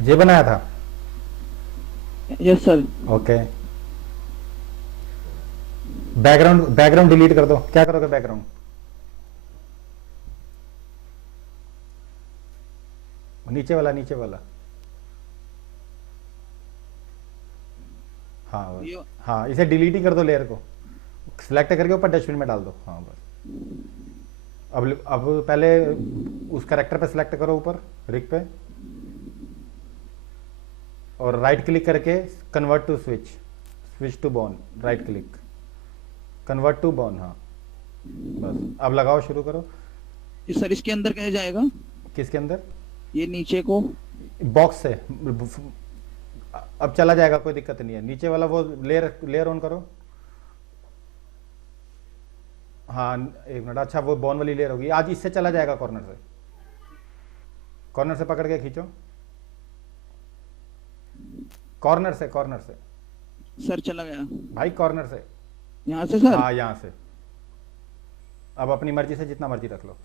ये बनाया था। Yes sir. Okay. Background background delete कर दो। क्या करोगे बैकग्राउंड? नीचे वाला, नीचे वाला। हाँ बस। ये हाँ, इसे डिलीट ही कर दो लेयर को। सिलेक्ट करके ऊपर डस्टबिन में डाल दो। हाँ बस। अब पहले उस करेक्टर पे सिलेक्ट करो ऊपर, रिक पे, और राइट क्लिक करके convert to switch, switch to bone, right click, convert to bone. हाँ बस। अब लगाओ, शुरू करो। सर इसके अंदर कैसे जाएगा? किसके अंदर? ये नीचे को। बॉक्स से। अब चला जाएगा, कोई दिक्कत नहीं है। नीचे वाला वो लेयर, लेयर ऑन करो। हाँ, एक मिनट। अच्छा, वो बॉन वाली लेयर होगी आज, इससे चला जाएगा कॉर्नर से। कॉर्नर से पकड़ के खींचो, कॉर्नर से, कॉर्नर से। सर चला गया। भाई कॉर्नर से। यहाँ से सर। हाँ, यहाँ से। अब अपनी मर्जी से जितना मर्जी रख लो।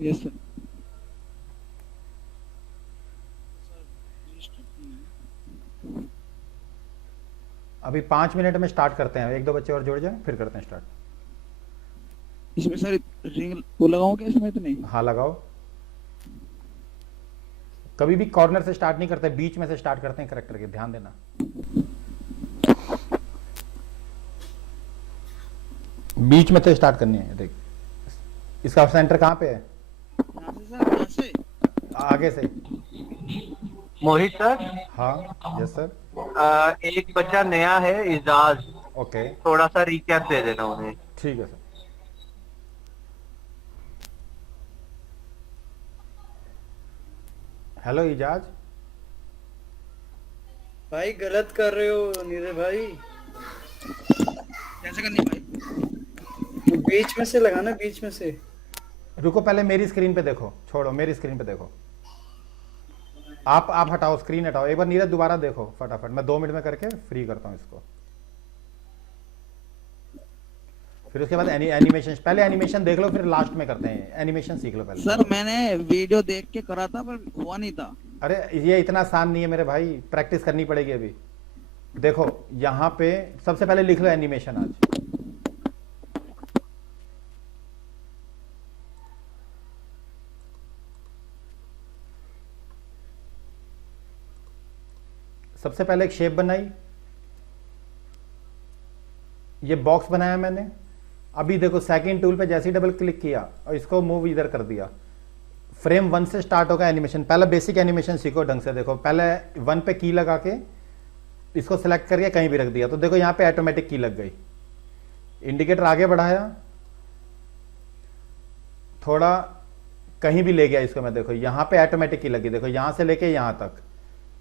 Yes sir. अभी 5 मिनट में स्टार्ट करते हैं, एक दो बच्चे और जुड़ जाए फिर करते हैं स्टार्ट। इसमें सर रिंग वो लगाऊं क्या इसमें तो नहीं? हाँ लगाओ। कभी भी कॉर्नर से स्टार्ट नहीं करते, बीच में से स्टार्ट करते हैं करेक्टर के, ध्यान देना। बीच में से स्टार्ट करनी है। देख, इसका सेंटर कहाँ पे है? यहाँ से सर, यहाँ से। आगे से। मोहित सर। हाँ यस सर। एक बच्चा नया है, इजाज। ओके। थोड़ा सा रिकैप दे देना उन्हें। ठीक है सर। हेलो इजाज। भाई गलत कर रहे हो नीरज भाई। कैसे करनी भाई? बीच में से लगाना, बीच में से। रुको, पहले मेरी स्क्रीन पे देखो, छोड़ो, मेरी स्क्रीन पे देखो। आप हटाओ, स्क्रीन हटाओ। एक बार नीरज दोबारा देखो फटाफट, मैं 2 मिनट में करके फ्री करता हूँ इसको। फिर उसके बाद एनिमेशन, पहले एनिमेशन देख लो, फिर लास्ट में करते हैं। एनिमेशन सीख लो पहले। सर मैंने वीडियो देख के करा था पर हुआ नहीं था। अरे ये इतना आसान नहीं है मेरे भाई, प्रैक्टिस करनी पड़ेगी अभी। देखो यहाँ पे सबसे पहले लिख लो एनिमेशन आज। सबसे पहले एक शेप बनाई, ये बॉक्स बनाया मैंने। अभी देखो सेकंड टूल पे जैसे ही डबल क्लिक किया और इसको मूव इधर कर दिया, फ्रेम 1 से स्टार्ट होगा एनिमेशन। पहले बेसिक एनिमेशन सीखो ढंग से। देखो पहले 1 पे की लगा के इसको सेलेक्ट करके कहीं भी रख दिया, तो देखो यहाँ पे ऑटोमेटिक की लग गई। इंडिकेटर आगे बढ़ाया, थोड़ा कहीं भी ले गया इसको मैं, देखो यहाँ पे ऑटोमेटिक की लगी। देखो यहाँ से लेके यहाँ तक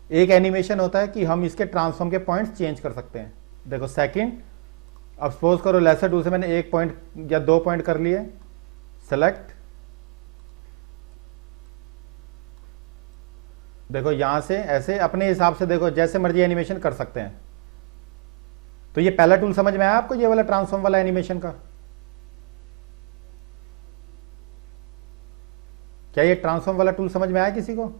एक एनिमेशन होता है कि हम इसके ट्रांसफॉर्म के पॉइंट्स चेंज कर सकते हैं। देखो सेकंड, अब सपोज करो लेसर टूल से मैंने 1 पॉइंट या 2 पॉइंट कर लिए, सेलेक्ट। देखो यहां से ऐसे अपने हिसाब से देखो जैसे मर्जी एनिमेशन कर सकते हैं। तो ये पहला टूल समझ में आया आपको, ये वाला ट्रांसफॉर्म वाला एनिमेशन का? क्या ये ट्रांसफॉर्म वाला टूल समझ में आया किसी को?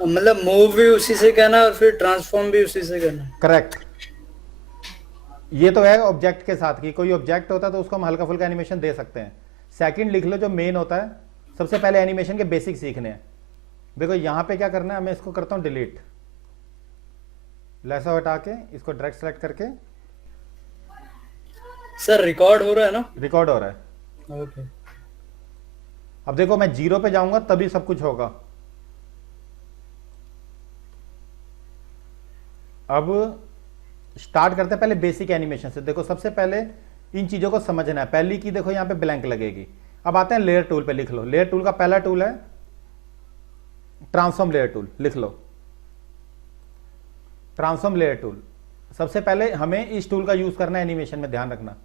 मतलब मूव भी उसी से करना और फिर ट्रांसफॉर्म भी उसी से करना। करेक्ट। ये तो है ऑब्जेक्ट के साथ की, कोई ऑब्जेक्ट होता है तो उसको हम हल्का फुल्का एनिमेशन दे सकते हैं। सेकंड लिख लो जो मेन होता है, सबसे पहले एनिमेशन के बेसिक सीखने हैं। देखो यहां पे क्या करना है, मैं इसको करता हूं डिलीट, लैसो हटा के इसको डायरेक्ट सेलेक्ट करके। सर रिकॉर्ड हो रहा है ना? रिकॉर्ड हो रहा है। ओके। अब देखो मैं 0 पे जाऊंगा तभी सब कुछ होगा। अब स्टार्ट करते हैं पहले बेसिक एनिमेशन से। देखो सबसे पहले इन चीजों को समझना है। पहली की देखो यहां पे ब्लैंक लगेगी। अब आते हैं लेयर टूल पे, लिख लो। लेयर टूल का पहला टूल है ट्रांसफॉर्म लेयर टूल, लिख लो ट्रांसफॉर्म लेयर टूल। सबसे पहले हमें इस टूल का यूज करना है एनिमेशन में, ध्यान रखना।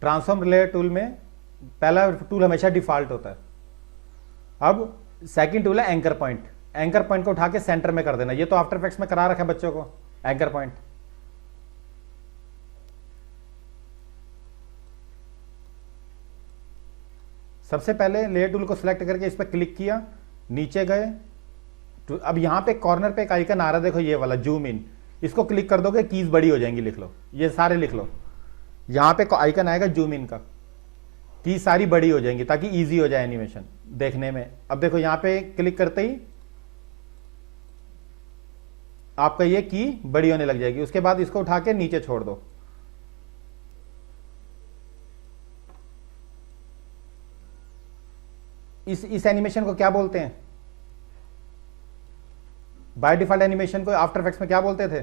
ट्रांसफॉर्म लेयर टूल में पहला टूल हमेशा डिफॉल्ट होता है। अब सेकंड टूल है एंकर पॉइंट। एंकर पॉइंट को उठा के सेंटर में कर देना। ये तो आफ्टर इफेक्ट्स में करा रखा है बच्चों को, एंकर पॉइंट। सबसे पहले लेयर टूल को सिलेक्ट करके इस पर क्लिक किया, नीचे गए तो अब यहाँ पे कॉर्नर पे एक आइकन आ रहा है, देखो ये वाला जूम इन, इसको क्लिक कर दोगे कीज बड़ी हो जाएंगी, लिख लो ये सारे लिख लो। यहाँ पे आइकन आएगा जूम इन का, की सारी बड़ी हो जाएंगी ताकि इजी हो जाए एनिमेशन देखने में। अब देखो यहाँ पे क्लिक करते ही आपका ये की बड़ी होने लग जाएगी। उसके बाद इसको उठा के नीचे छोड़ दो। इस एनिमेशन को क्या बोलते हैं? बाय डिफॉल्ट एनिमेशन को आफ्टर इफेक्ट्स में क्या बोलते थे,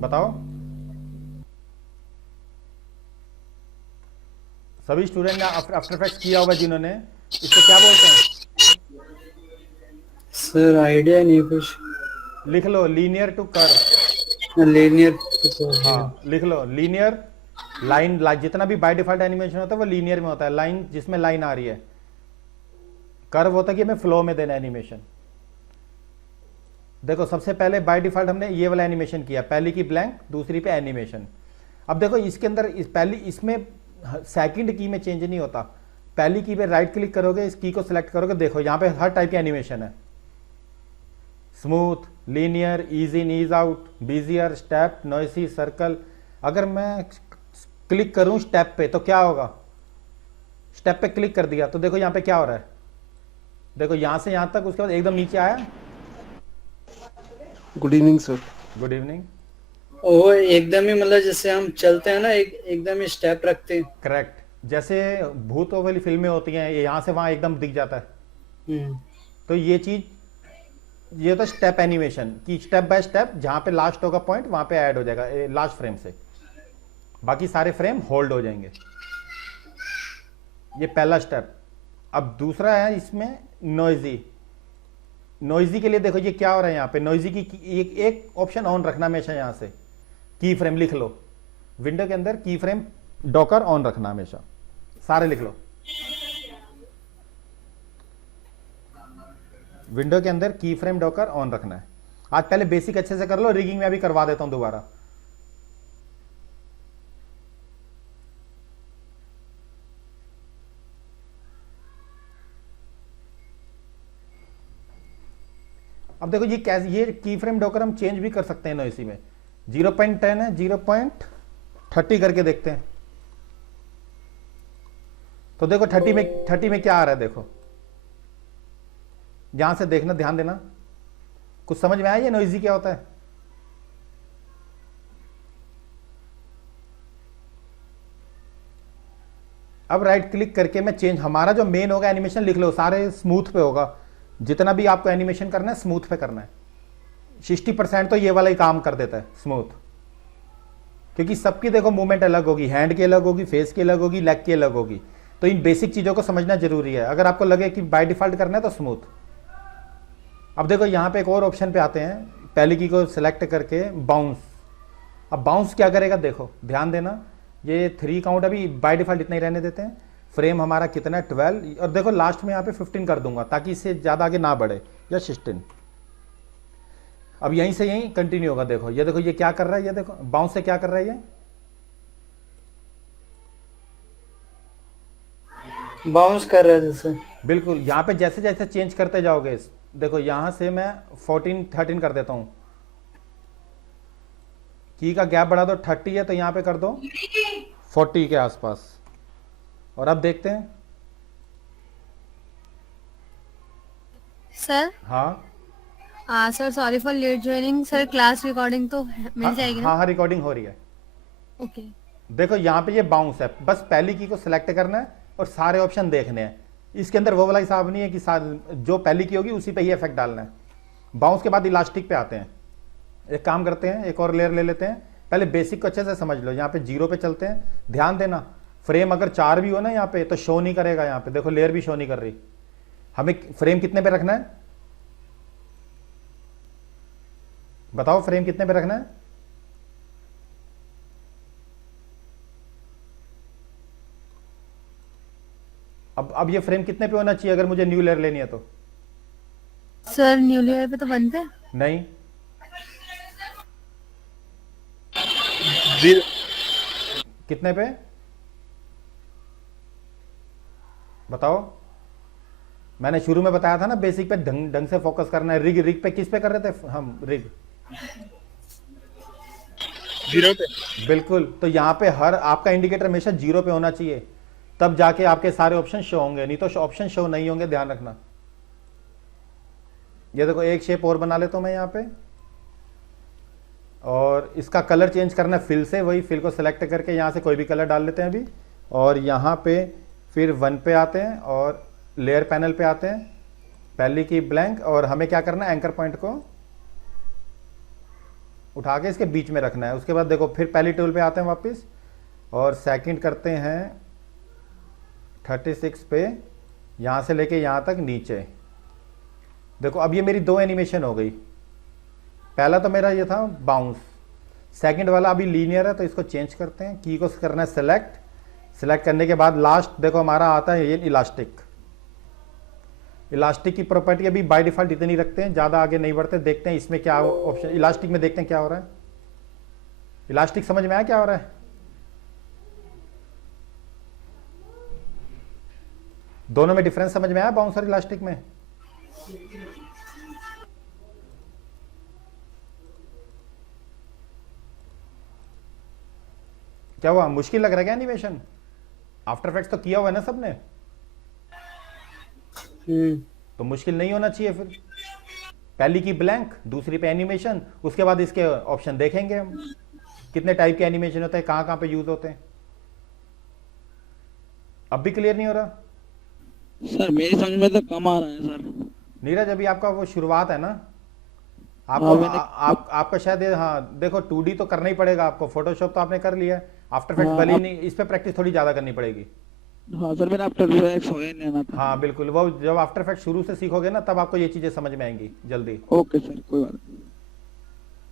बताओ सभी स्टूडेंट ने आफ्टर इफेक्ट्स किया होगा जिन्होंने, इसको क्या बोलते हैं? सर आइडिया नहीं कुछ। लिख लो लीनियर टू कर्व। लीनियर। हाँ लिख लो लीनियर लाइन। जितना भी बाय डिफॉल्ट एनिमेशन होता है वो लीनियर में होता है, लाइन जिसमें लाइन आ रही है। कर्व होता है कि हमें फ्लो में देना एनिमेशन। देखो सबसे पहले बाय डिफॉल्ट हमने ये वाला एनिमेशन किया, पहली की ब्लैंक, दूसरी पे एनिमेशन। अब देखो इसके अंदर पहली इसमें सेकंड की में चेंज नहीं होता। पहली की पे राइट क्लिक करोगे, इस की को सिलेक्ट करोगे, देखो यहाँ पे हर टाइप की एनिमेशन है, smooth, linear, is in, is out, busier, step, noisy, circle. अगर मैं क्लिक करूं स्टेप पे तो क्या होगा, स्टेप पे क्लिक कर दिया तो देखो यहाँ पे क्या हो रहा है, देखो यहां से यहां तक, उसके बाद एकदम नीचे आया। Good evening sir. Good evening. वो एकदम ही मतलब जैसे हम चलते हैं ना, एकदम ही स्टेप रखते हैं। करेक्ट, जैसे भूतों वाली फिल्में होती हैं, ये यहां से वहां एकदम दिख जाता है। तो ये चीज, ये होता है स्टेप एनिमेशन की, स्टेप बाय स्टेप जहां पे लास्ट होगा पॉइंट वहां पे ऐड हो जाएगा लास्ट फ्रेम से, बाकी सारे फ्रेम होल्ड हो जाएंगे। ये पहला स्टेप। अब दूसरा है इसमें नॉइजी। नॉइजी के लिए देखो ये क्या हो रहा है, यहाँ पे नॉइजी की एक ऑप्शन ऑन रखना हमेशा, यहां से की फ्रेम लिख लो, विंडो के अंदर की फ्रेम डॉकर ऑन रखना हमेशा, सारे लिख लो। विंडो के अंदर की फ्रेम डॉकर ऑन रखना है। आज पहले बेसिक अच्छे से कर लो, रिगिंग में अभी करवा देता हूं दोबारा। अब देखो ये कैसे, ये की फ्रेम डॉकर हम चेंज भी कर सकते हैं ना, इसी में 0.10 है, 0.30 करके देखते हैं। तो देखो 30 में क्या आ रहा है, देखो यहां से देखना, ध्यान देना। कुछ समझ में आया ये नॉइजी क्या होता है? अब राइट क्लिक करके मैं चेंज, हमारा जो मेन होगा एनिमेशन लिख लो, सारे स्मूथ पे होगा। जितना भी आपको एनिमेशन करना है स्मूथ पे करना है। 60% तो ये वाला ही काम कर देता है स्मूथ, क्योंकि सबकी देखो मूवमेंट अलग होगी, हैंड की अलग होगी, फेस की अलग होगी, लेग की अलग होगी। तो इन बेसिक चीजों को समझना जरूरी है। अगर आपको लगे कि बाय डिफॉल्ट करना है तो स्मूथ। अब देखो यहाँ पे एक और ऑप्शन पे आते हैं, पहली की को सिलेक्ट करके बाउंस। अब बाउंस क्या करेगा, देखो ध्यान देना, ये 3 काउंट अभी बाय डिफॉल्ट इतना ही रहने देते हैं। फ्रेम हमारा कितना है 12, और देखो लास्ट में यहाँ पे 15 कर दूंगा ताकि इससे ज्यादा आगे ना बढ़े, या 16। अब यहीं से यहीं कंटिन्यू होगा। देखो ये क्या कर रहा है, ये देखो बाउंस से क्या कर रहा है, ये बाउंस कर रहा है जैसे। बिल्कुल। यहाँ पे जैसे जैसे चेंज करते जाओगे, देखो यहां से मैं 14 13 कर देता हूं, की का गैप बढ़ा दो, 30 है तो यहां पे कर दो 40 के आसपास। और अब देखते हैं। सर हाँ sir, sorry for late joining sir, class recording तो मिल जाएगी ना? हाँ रिकॉर्डिंग हो रही है। ओके। देखो यहाँ पे ये बाउंस है, बस पहली की को सिलेक्ट करना है और सारे ऑप्शन देखने हैं। इसके अंदर वो वाला हिसाब नहीं है कि जो पहली की होगी उसी पे ही इफेक्ट डालना है। बाउंस के बाद इलास्टिक पे आते हैं। एक काम करते हैं, एक और लेयर ले लेते हैं। पहले बेसिक को अच्छे से समझ लो। यहाँ पे 0 पे चलते हैं, ध्यान देना फ्रेम अगर 4 भी हो ना यहाँ पे तो शो नहीं करेगा। यहाँ पे देखो लेयर भी शो नहीं कर रही। हमें फ्रेम कितने पे रखना है, बताओ फ्रेम कितने पे रखना है? अब ये फ्रेम कितने पे होना चाहिए अगर मुझे न्यू लेयर लेनी है तो? सर न्यू लेयर पे तो 1 पे। नहीं, कितने पे? बताओ, मैंने शुरू में बताया था ना, बेसिक पे ढंग ढंग से फोकस करना है। रिग रिग पे किस पे कर रहे थे हम? रिग, 0 पे। बिल्कुल। तो यहाँ पे हर आपका इंडिकेटर हमेशा 0 पे होना चाहिए, तब जाके आपके सारे ऑप्शन शो होंगे, नहीं तो ऑप्शन शो नहीं होंगे, ध्यान रखना। ये देखो एक शेप और बना लेता हूं मैं यहाँ पे, और इसका कलर चेंज करना है फिल से। वही फिल को सिलेक्ट करके यहाँ से कोई भी कलर डाल लेते हैं अभी, और यहाँ पे फिर 1 पे आते हैं और लेयर पैनल पे आते हैं, पहली की ब्लैंक, और हमें क्या करना है, एंकर पॉइंट को उठा के इसके बीच में रखना है। उसके बाद देखो फिर पहली टूल पे आते हैं वापस, और सेकंड करते हैं 36 पे, यहाँ से लेके यहाँ तक नीचे। देखो अब ये मेरी 2 एनिमेशन हो गई। पहला तो मेरा ये था बाउंस, सेकंड वाला अभी लीनियर है, तो इसको चेंज करते हैं। की को करना है सेलेक्ट, सेलेक्ट करने के बाद लास्ट देखो हमारा आता है ये इलास्टिक। इलास्टिक की प्रॉपर्टी अभी बाय डिफॉल्ट इतनी रखते हैं, ज़्यादा आगे नहीं बढ़ते। देखते हैं इसमें क्या ऑप्शन, इलास्टिक में देखते हैं क्या हो रहा है। इलास्टिक समझ में आया क्या हो रहा है? दोनों में डिफरेंस समझ में आया, बाउंस और इलास्टिक में? क्या हुआ, मुश्किल लग रहा है क्या एनिमेशन? आफ्टर इफेक्ट्स तो किया हुआ है ना सबने, तो मुश्किल नहीं होना चाहिए। फिर पहली की ब्लैंक, दूसरी पे एनिमेशन, उसके बाद इसके ऑप्शन देखेंगे हम कितने टाइप के एनिमेशन होते हैं, कहां कहां पे यूज होते हैं। अब भी क्लियर नहीं हो रहा? सर मेरी समझ में तो कम आ रहा है सर। नीरज अभी आपका वो शुरुआत है ना, आपको हाँ, मैंने- आपका शायद हाँ देखो 2D तो करना ही पड़ेगा आपको। फोटोशॉप तो आपने कर लिया है, आफ्टर इफेक्ट्स हाँ, भले ही नहीं, इस पे प्रैक्टिस थोड़ी ज्यादा करनी पड़ेगी। हाँ सर, मेरा आफ्टर इफेक्ट्स हो ही नहीं आना था। हाँ बिल्कुल, वो जब आफ्टर इफेक्ट शुरू से सीखोगे ना, तब आपको ये चीजें समझ में आएंगी जल्दी। ओके सर, कोई बात नहीं।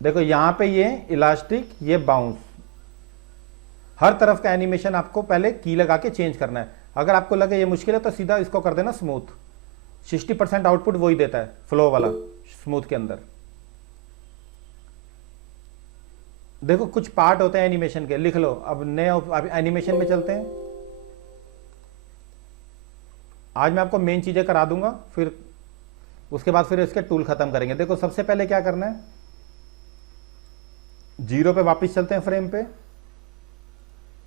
देखो यहाँ पे ये इलास्टिक, ये बाउंस, हर तरफ का एनिमेशन आपको पहले की लगा के चेंज करना है। अगर आपको लगे ये मुश्किल है तो सीधा इसको कर देना स्मूथ। 60% आउटपुट वही देता है, फ्लो वाला स्मूथ के अंदर। देखो कुछ पार्ट होते हैं एनिमेशन के, लिख लो। अब नए एनिमेशन में चलते हैं। आज मैं आपको मेन चीजें करा दूंगा, फिर उसके बाद फिर इसके टूल खत्म करेंगे। देखो सबसे पहले क्या करना है, 0 पे वापस चलते हैं, फ्रेम पे,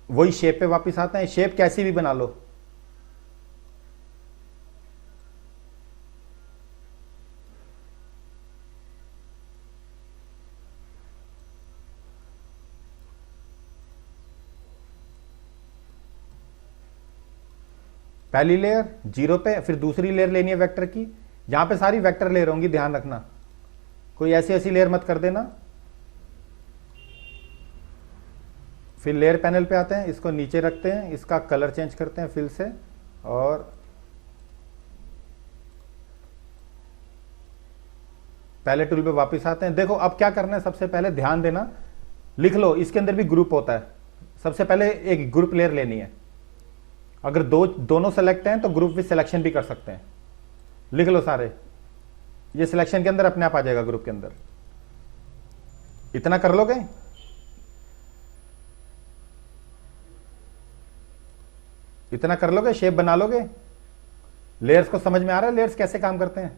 वही शेप पे वापस आते हैं। शेप कैसी भी बना लो, पहली लेयर 0 पे, फिर दूसरी लेयर लेनी है वेक्टर की। यहां पे सारी वेक्टर लेयर होंगी, ध्यान रखना, कोई ऐसी ऐसी लेयर मत कर देना। फिर लेयर पैनल पे आते हैं, इसको नीचे रखते हैं, इसका कलर चेंज करते हैं फिल से, और पहले टूल पे वापस आते हैं। देखो अब क्या करना है, सबसे पहले ध्यान देना, लिख लो, इसके अंदर भी ग्रुप होता है। सबसे पहले एक ग्रुप लेयर लेनी है। अगर दोनों सेलेक्ट हैं तो ग्रुप विद सिलेक्शन भी कर सकते हैं। लिख लो सारे, ये सिलेक्शन के अंदर अपने आप आ जाएगा ग्रुप के अंदर। इतना कर लोगे? इतना कर लोगे, शेप बना लोगे? लेयर्स को समझ में आ रहा है, लेयर्स कैसे काम करते हैं?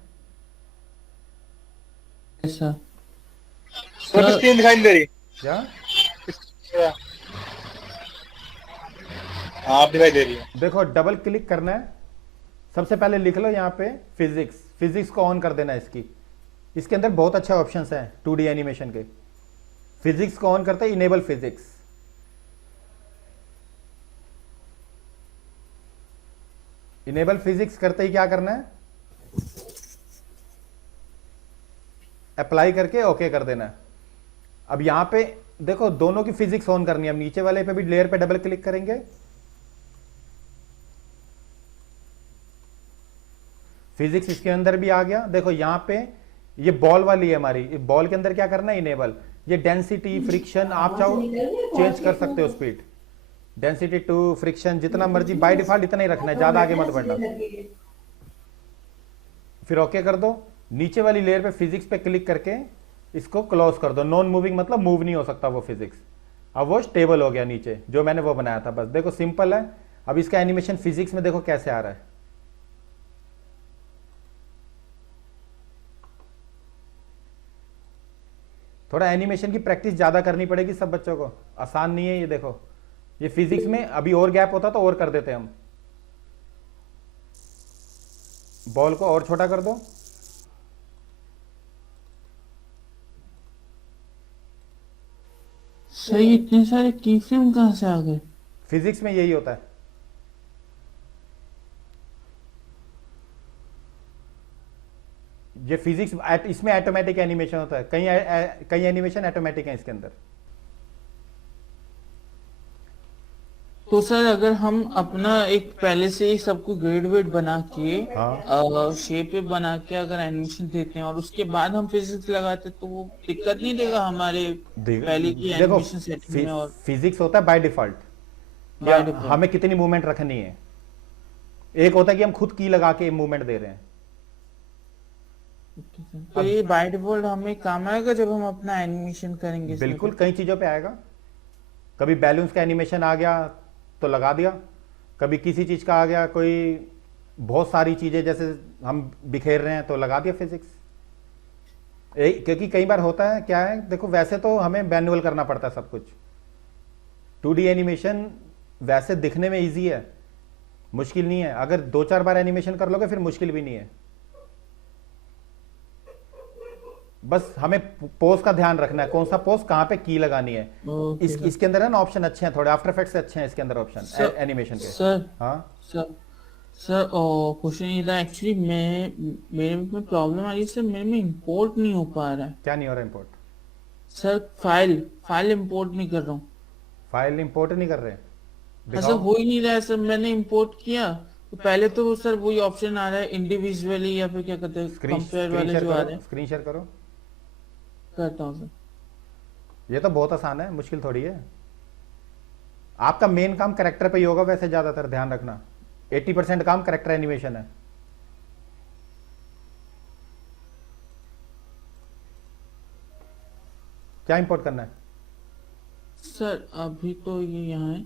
ऐसा सर स्क्रीन दिखाई नहीं दे रही। क्या आप दिखाई दे रही है। देखो डबल क्लिक करना है, सबसे पहले लिख लो यहाँ पे फिजिक्स। फिजिक्स को ऑन कर देना है इसकी। इसके अंदर बहुत अच्छे ऑप्शंस हैं 2D एनिमेशन के। फिजिक्स को ऑन करते हैं, इनेबल फिजिक्स। इनेबल फिजिक्स करते ही क्या करना है, अप्लाई करके ओके कर देना है। अब यहां पे देखो दोनों की फिजिक्स ऑन करनी है। अब नीचे वाले पे भी लेयर पे डबल क्लिक करेंगे, फिजिक्स इसके अंदर भी आ गया। देखो यहां पे ये बॉल वाली है हमारी, बॉल के अंदर क्या करना है, इनेबल। ये डेंसिटी, फ्रिक्शन, आप चाहो चेंज कर सकते हो स्पीड, डेंसिटी टू फ्रिक्शन, जितना मर्जी, बाय डिफॉल्ट इतना ही रखना है, ज्यादा आगे मत बढ़ना। फिर ओके कर दो। नीचे वाली लेयर पे फिजिक्स पे क्लिक करके इसको क्लोज कर दो। नॉन मूविंग मतलब मूव नहीं हो सकता वो फिजिक्स। अब वो स्टेबल हो गया नीचे, जो मैंने वो बनाया था। बस देखो सिंपल है। अब इसका एनिमेशन फिजिक्स में देखो कैसे आ रहा है। थोड़ा एनिमेशन की प्रैक्टिस ज्यादा करनी पड़ेगी सब बच्चों को, आसान नहीं है ये। देखो ये फिजिक्स में अभी और गैप होता तो और कर देते हम। बॉल को और छोटा कर दो। सर ये इतने सारे की फ्रेम कहाँ से आ गए? फिजिक्स में यही होता है। ये फिजिक्स इसमें ऑटोमेटिक एनिमेशन होता है, कई एनिमेशन ऑटोमेटिक है इसके अंदर। तो सर अगर हम अपना एक पहले से ही सबको ग्रेड वेड बना के हाँ। शेप पे बना के अगर एनिमेशन देते हैं और उसके बाद हम फिजिक्स लगाते तो वो दिक्कत नहीं देगा हमारे पहले की देखो एनिमेशन सेटिंग में? और फिजिक्स होता है बाय डिफॉल्ट, By default। हमें कितनी मूवमेंट रखनी है। एक होता है कि हम खुद की लगा के मूवमेंट दे रहे हैं। तो ये बाय डिफॉल्ट हमें काम आएगा जब हम अपना एनिमेशन करेंगे इसमें? बिल्कुल, कई चीजों पे आएगा। कभी बैलून्स का एनिमेशन आ गया तो लगा दिया, कभी किसी चीज का आ गया, कोई बहुत सारी चीजें जैसे हम बिखेर रहे हैं तो लगा दिया फिजिक्स। क्योंकि कई बार होता है क्या है, देखो वैसे तो हमें मैनुअल करना पड़ता है सब कुछ। 2D एनिमेशन वैसे दिखने में इजी है, मुश्किल नहीं है। अगर 2-4 बार एनिमेशन कर लोगे फिर मुश्किल भी नहीं है। बस हमें पोज का ध्यान रखना है, कौन सा पोज कहां पे की लगानी है। इसके अंदर है ना ऑप्शन अच्छे हैं थोड़े, आफ्टर इफेक्ट्स से अच्छे हैं इसके अंदर ऑप्शन एनिमेशन के। सर हाँ सर क्वेश्चन ये था एक्चुअली, मेरे में प्रॉब्लम आ रही है सर, मेरे में इंपोर्ट नहीं हो पा रहा है। क्या नहीं हो रहा इंपोर्ट? सर फाइल इंपोर्ट नहीं कर रहा हूँ। फाइल इंपोर्ट नहीं कर रहे? ऐसा हो ही नहीं रहा है सर। मैंने इंपोर्ट किया तो पहले तो सर वही ऑप्शन आ रहा है इंडिविजुअली या फिर क्या कहते हैं कंपेयर वाले जो आ रहे हैं। स्क्रीन शेयर करो। करता हूँ सर। ये तो बहुत आसान है, मुश्किल थोड़ी है। आपका मेन काम कैरेक्टर पे ही होगा वैसे, ज्यादातर ध्यान रखना 80% काम कैरेक्टर एनिमेशन है। क्या इंपोर्ट करना है? सर अभी तो ये यहाँ है।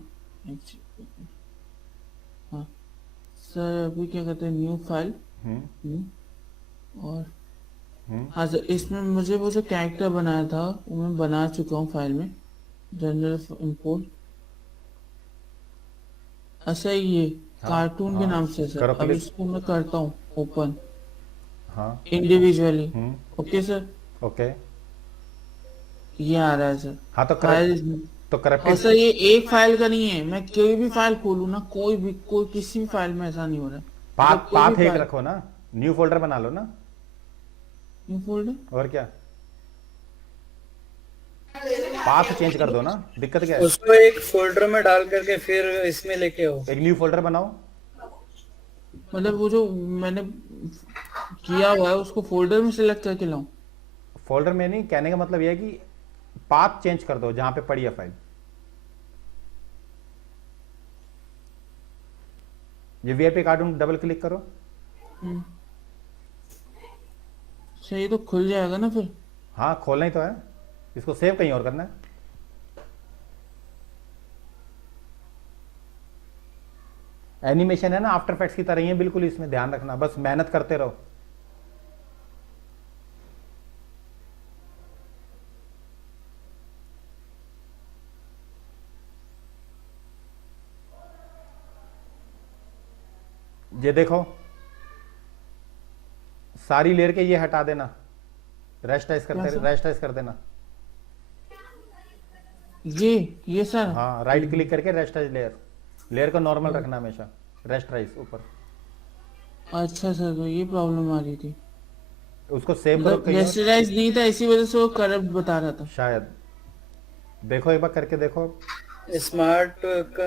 हाँ सर, अभी क्या कहते हैं न्यू फाइल। और हाँ सर, इसमें मुझे वो जो कैरेक्टर बनाया था वो मैं बना चुका हूँ फाइल में, जनरल इंपोर्ट। अच्छा ये कार्टून के नाम से सर, अब इसको मैं करता हूँ open individually. Okay sir, okay ये आ रहा है सर। हाँ तो फाइल तो और सर ये एक फाइल का नहीं है, मैं कोई भी फाइल खोलूँ ना, कोई किसी भी फाइल में ऐसा नहीं हो रहा है। पाथ एक रखो ना, न्यू फोल्डर बना लो ना। New folder? और क्या, पाथ चेंज कर दो ना, दिक्कत क्या है? उसको एक फोल्डर में डाल करके फिर इसमें लेके आओ, एक न्यू फोल्डर बनाओ। मतलब वो जो मैंने किया हुआ है उसको फोल्डर में सिलेक्ट करके लाऊं? फोल्डर में नहीं, कहने का मतलब यह है कि पाथ चेंज कर दो जहां पे पड़ी है फाइल। ये वीआईपी कार्टून डबल क्लिक करो। ये तो खुल जाएगा ना फिर? हाँ खोलना ही तो है, इसको सेव कहीं और करना है। एनिमेशन है ना आफ्टर इफेक्ट्स की तरह ही है बिल्कुल, इसमें ध्यान रखना, बस मेहनत करते रहो। ये देखो सारी लेयर के ये हटा देना, रेस्टाइज कर देना। ये सर? हाँ राइट क्लिक करके रेस्टाइज लेयर को नॉर्मल रखना हमेशा, रेस्टाइज ऊपर। अच्छा सर, तो ये प्रॉब्लम आ रही थी, उसको सेव करो। रेस्टाइज नहीं था इसी वजह से वो करप्ट बता रहा था शायद। देखो एक बार करके देखो। स्मार्ट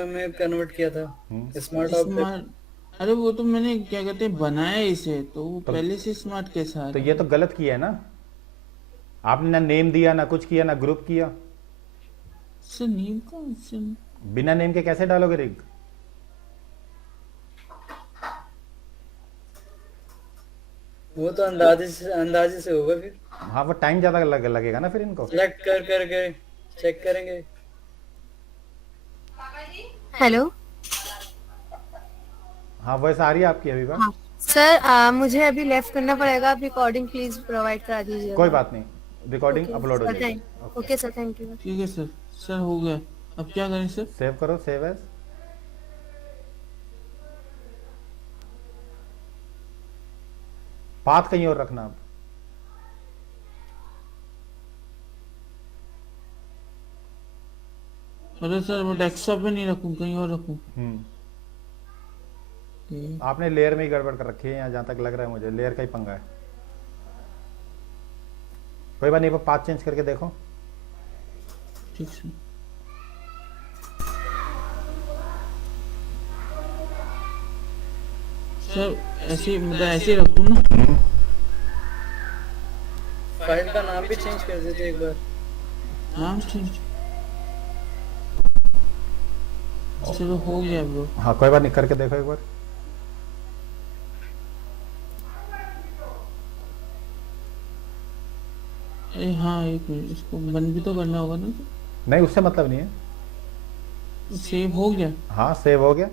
में कन्वर्ट किया था, स्मार्ट। अरे वो तो मैंने क्या कहते हैं बनाया इसे, तो वो पहले से स्मार्ट कैसा है? तो ये तो गलत किया है ना आपने, ना नेम दिया, ना कुछ किया, ना ग्रुप किया। सर नेम का ऑप्शन बिना नेम के कैसे डालोगे रिग? वो तो अंदाजे से होगा फिर। हाँ वो टाइम ज्यादा लगेगा ना फिर इनको। सिलेक्ट कर करके चेक करेंगे। हेलो। हाँ वॉइस आ रही है आपकी अभी बात? सर मुझे अभी लेफ्ट करना पड़ेगा, आप रिकॉर्डिंग प्लीज प्रोवाइड करा दीजिए। कोई बात नहीं, रिकॉर्डिंग अपलोड हो जाएगी। Okay sir, thank you. ठीक है सर। सर हो गया, अब क्या करें सर? सेव करो, सेव एज। पाथ कहीं और रखना अब। अरे सर वो डेस्कटॉप पे नहीं रखूं, कहीं और रखूं? आपने लेयर में ही गड़बड़ कर रखी है यहाँ, जहां तक लग रहा है मुझे लेयर का ही पंगा है। कोई बात नहीं, वो पाथ चेंज करके देखो। ठीक सर। सर ऐसे मतलब ऐसे ही रखूं ना? फाइल का नाम भी चेंज कर देते एक बार। नाम चेंज? चलो हो गया ब्रो। हाँ कोई बात नहीं, करके देखो एक बार। अरे हाँ एक मिनट, इसको बंद भी तो करना होगा ना? नहीं उससे मतलब नहीं है। सेव हो गया? हाँ सेव हो गया,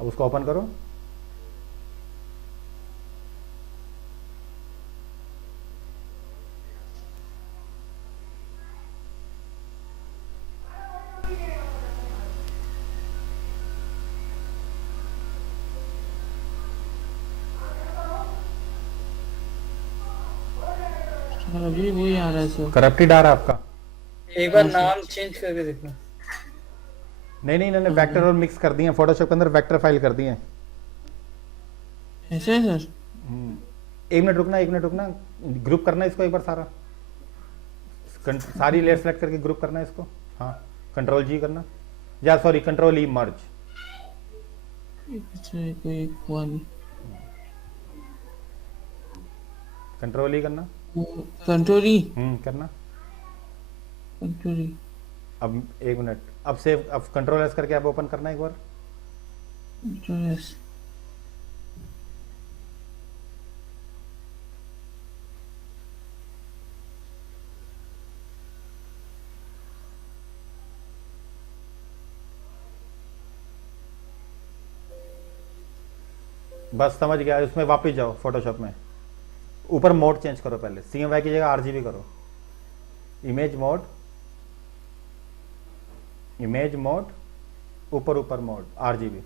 अब उसको ओपन करो। सर अभी वही आ रहा है सर। करप्टेड आ रहा है आपका? एक बार नाम चेंज करके देखना। नहीं नहीं, इन्होंने वेक्टर और मिक्स कर दिए हैं, फोटोशॉप के अंदर वेक्टर फाइल कर दिए हैं। ऐसे है सर? एक मिनट रुकना, एक मिनट रुकना। ग्रुप करना इसको एक बार सारा, सारी लेयर सेलेक्ट करके ग्रुप करना इसको। हाँ कंट्रोल जी करना, या सॉरी कंट्रोल ई मर्ज। अच्छा कोई हुआ नहीं। कंट्रोल ई करना। कंट्रोल ई करना। कंट्रोल ई। अब एक मिनट, अब सेव, अब कंट्रोल एस करके अब ओपन करना एक बार। Control S. बस समझ गया, उसमें वापस जाओ फोटोशॉप में, ऊपर मोड चेंज करो पहले, CMY की जगह RGB करो। इमेज मोड, इमेज मोड, ऊपर ऊपर मोड RGB।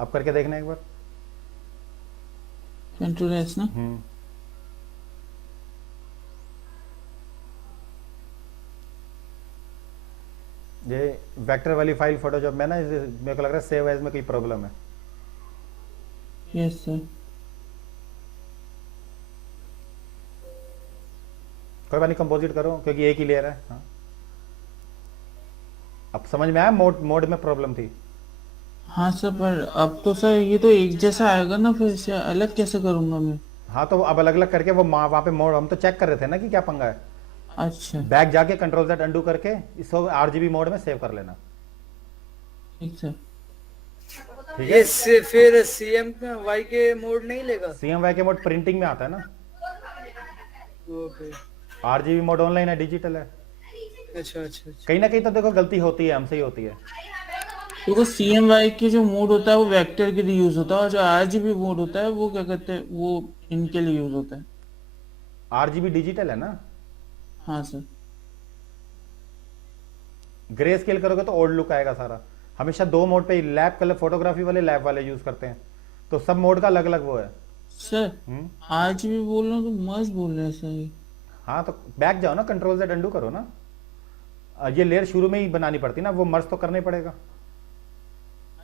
अब करके देखना एक बार। कंट्रोल एस ना? ये वेक्टर वाली फाइल फोटोशॉप में ना, मेरे को लग रहा है सेव एज में कोई प्रॉब्लम है। Yes sir. कोई बात नहीं, कंपोजिट करो क्योंकि एक ही लेयर है। हाँ अब समझ में आया, मोड मोड में प्रॉब्लम थी। हाँ सर, पर अब तो सर ये तो एक जैसा आएगा ना, फिर से अलग कैसे करूंगा मैं? हाँ तो अब अलग अलग करके वो वहाँ पे मोड, हम तो चेक कर रहे थे ना कि क्या पंगा है। अच्छा बैक जाके कंट्रोल Z अंडू करके इसको RGB मोड में सेव कर लेना। ठीक सर। ठीक है, ये फिर CMY के मोड नहीं लेगा? CMY के मोड प्रिंटिंग में आता है ना, ओके। RGB मोड ऑनलाइन है, डिजिटल है। अच्छा अच्छा अच्छा। कहीं ना कहीं तो देखो गलती होती है, हमसे ही होती है। देखो CMY के जो मोड होता है वो वेक्टर के लिए यूज होता है, और जो RGB मोड होता है वो क्या कहते हैं, वो इनके लिए यूज होता है। RGB डिजिटल है ना। हाँ सर। ग्रे स्केल करोगे तो ओल्ड लुक आएगा सारा। हमेशा दो मोड पे, लैब कलर फोटोग्राफी वाले लैब वाले यूज करते हैं, तो सब मोड का अलग अलग वो है। सर RGB बोल रहा हूँ तो मस्त बोल रहे हैं सर। हाँ तो बैक जाओ ना, कंट्रोल Z अंडू करो ना। ये लेयर शुरू में ही बनानी पड़ती ना, वो मर्ज तो करना ही पड़ेगा।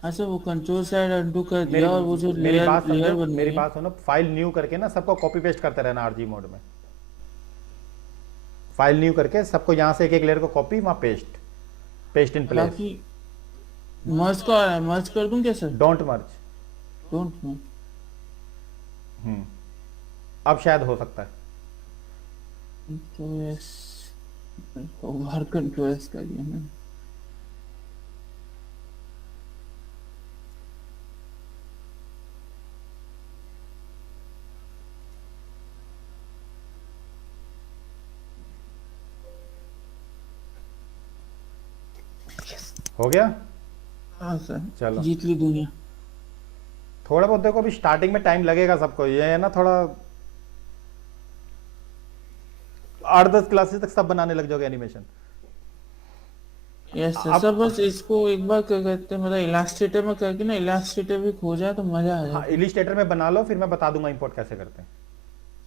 अच्छा वो कंट्रोल साइड अंडू कर दिया, और वो जो मेरी बात लेयर समझो, बन मेरी गई। बात सुनो, फाइल न्यू करके ना सबको कॉपी पेस्ट करते रहना RG मोड में। फाइल न्यू करके सबको यहाँ से एक एक लेयर को कॉपी, वहाँ पेस्ट, पेस्ट इन प्लेस। बाकी मर्ज का आ रहा है, मर्ज कर दूं क्या sir? Don't merge. Don't know. अब शायद हो सकता है। कंट्रोल एस, बाहर कंट्रोल एस कर दिया मैंने। हो गया। हाँ सर, चलो। जीत ली दुनिया। थोड़ा बहुत देखो, अभी स्टार्टिंग में टाइम लगेगा सबको, ये है ना थोड़ा 8-10 क्लासेस तक सब बनाने लग जाओगे एनिमेशन। Yes sir. सर बस इसको एक बार क्या कहते हैं, मतलब इलास्ट्रेटर में करके ना, इलास्ट्रेटर भी खो जाए तो मजा आ हाँ, जाए। इलिस्ट्रेटर में बना लो, फिर मैं बता दूंगा इंपोर्ट कैसे करते हैं।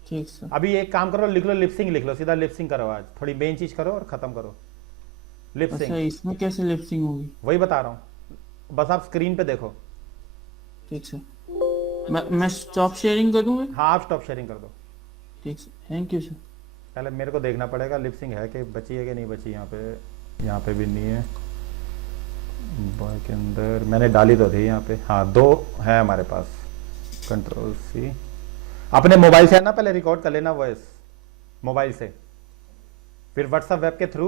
ठीक सर। अभी एक काम करो, लिख लो लिपसिंग, लिख लो सीधा लिपसिंग करो, आज थोड़ी मेन चीज करो और खत्म करो अच्छा, लिपसिंग। इसमें कैसे लिपसिंग होगी? वही बता रहा हूँ, बस आप स्क्रीन पे देखो। ठीक सर। मैं स्टॉप शेयरिंग कर दूंगा? हाँ, आप स्टॉप शेयरिंग कर दो। ठीक सर, थैंक यू सर। पहले मेरे को देखना पड़ेगा लिपसिंग है कि बची है कि नहीं बची। यहाँ पे भी नहीं है बॉय के अंदर, मैंने डाली तो थी यहाँ पे। हाँ, 2 है हमारे पास। कंट्रोल सी, अपने मोबाइल से है ना, पहले रिकॉर्ड कर लेना वॉइस मोबाइल से, फिर व्हाट्सएप वेब के थ्रू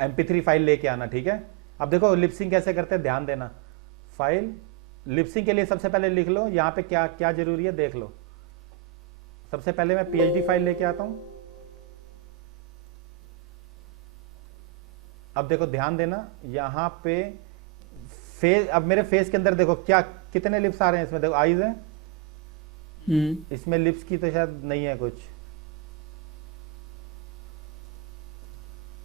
MP3 फाइल लेके आना, ठीक है। अब देखो लिपसिंग कैसे करते हैं, ध्यान देना। फाइल लिपसिंग के लिए सबसे पहले लिख लो यहाँ पे क्या क्या जरूरी है, देख लो। सबसे पहले मैं PhD फाइल लेके आता हूं। अब देखो ध्यान देना, यहाँ पे फेस, अब मेरे फेस के अंदर देखो क्या कितने लिप्स आ रहे हैं इसमें। देखो आईज है, इसमें लिप्स की तो शायद नहीं है कुछ।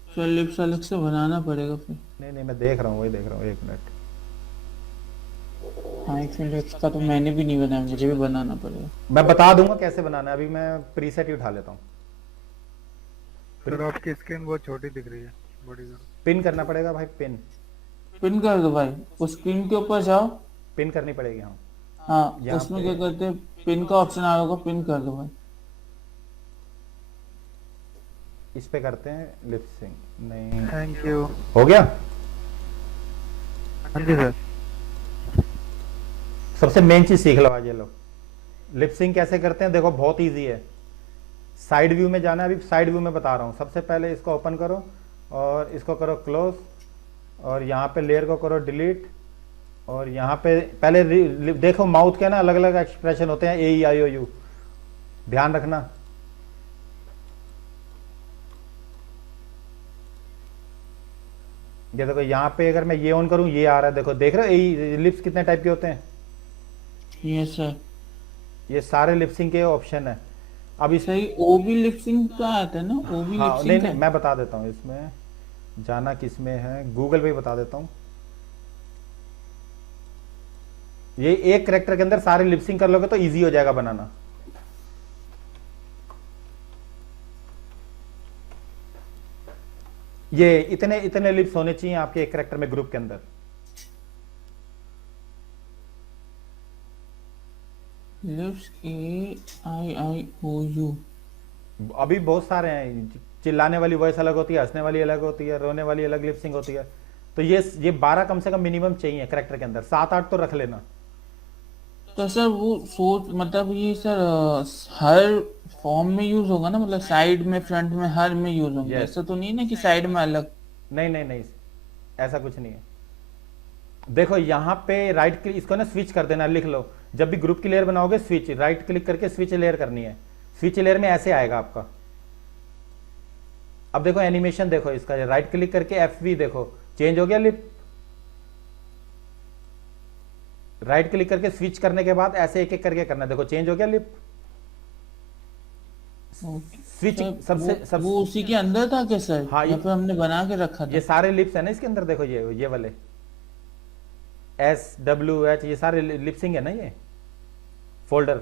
सर लिप्स अलग से बनाना पड़ेगा फिर? नहीं मैं देख रहा हूँ, वही देख रहा हूँ, 1 मिनट। हाँ, एक लिप्स का तो मैंने भी नहीं बनाया, मुझे भी बनाना पड़ेगा। मैं बता दूंगा कैसे बनाना है, अभी मैं प्रीसेट ही उठा लेता हूँ। सर आपकी स्क्रीन बहुत छोटी दिख रही है, बड़ी करो। पिन करना पड़ेगा भाई, पिन पिन कर दो भाई, उस स्क्रीन के ऊपर जाओ, पिन करनी पड़ेगी। हाँ हाँ यहाँ उसमें पे- क्या करते हैं, पिन का ऑप्शन आ होगा, पिन कर दो भाई। इस पे करते हैं लिपसिंग। नहीं, थैंक यू। हो गया। हाँ जी सर। सबसे मेन चीज सीख लो आज ये लोग, लिपसिंग कैसे करते हैं। देखो बहुत इजी है, साइड व्यू में जाना है। अभी साइड व्यू में बता रहा हूँ। सबसे पहले इसको ओपन करो और इसको करो क्लोज, और यहाँ पे लेयर को करो डिलीट, और यहाँ पे पहले देखो माउथ के ना अलग अलग एक्सप्रेशन होते हैं, AEIOU, ध्यान रखना। ये देखो यहाँ पे अगर मैं ये ऑन करूँ, ये आ रहा है, देखो देख रहे हो लिप्स कितने टाइप के होते हैं। Yes sir. ये सारे लिपसिंग के ऑप्शन है। अब इस सही, ओबी लिपसिंग का आता है ना, ओबी हाँ, लिपसिंग नहीं मैं बता देता हूँ। इसमें जाना किस में है, गूगल पे ही बता देता हूँ। ये एक कैरेक्टर के अंदर सारे लिपसिंग कर लोगे तो इजी हो जाएगा बनाना। ये इतने इतने लिप्स होने चाहिए आपके एक कैरेक्टर में, ग्रुप के अंदर। Lips AIIOU। अभी बहुत सारे हैं, चिल्लाने वाली वॉइस अलग होती है, हंसने वाली अलग होती है, रोने वाली अलग लिपसिंग होती है। तो ये 12 कम से कम मिनिमम चाहिए कैरेक्टर के अंदर, 7-8 तो रख लेना। तो सर वो सोच, मतलब ये सर हर फॉर्म में यूज होगा ना, मतलब साइड में, फ्रंट में, हर में यूज होंगे? Yes. ऐसा तो नहीं ना कि साइड में अलग? नहीं ऐसा कुछ नहीं है। देखो यहाँ पे राइट क्लिक, इसको ना स्विच कर देना, लिख लो। जब भी ग्रुप की लेयर बनाओगे, स्विच राइट क्लिक करके स्विच लेयर करनी है। स्विच लेयर में ऐसे आएगा आपका। अब देखो एनिमेशन देखो इसका, राइट क्लिक करके FV देखो, चेंज हो गया लिप। राइट क्लिक करके स्विच करने के बाद ऐसे एक एक करके करना, देखो चेंज हो गया लिप। स्विच सबसे वो उसी के अंदर था क्या सर? हाँ, यहाँ पे हमने बना के रखा था। ये सारे लिप्स है ना इसके अंदर, देखो ये वाले SWH, ये सारे लिपसिंग है ना, ये फोल्डर।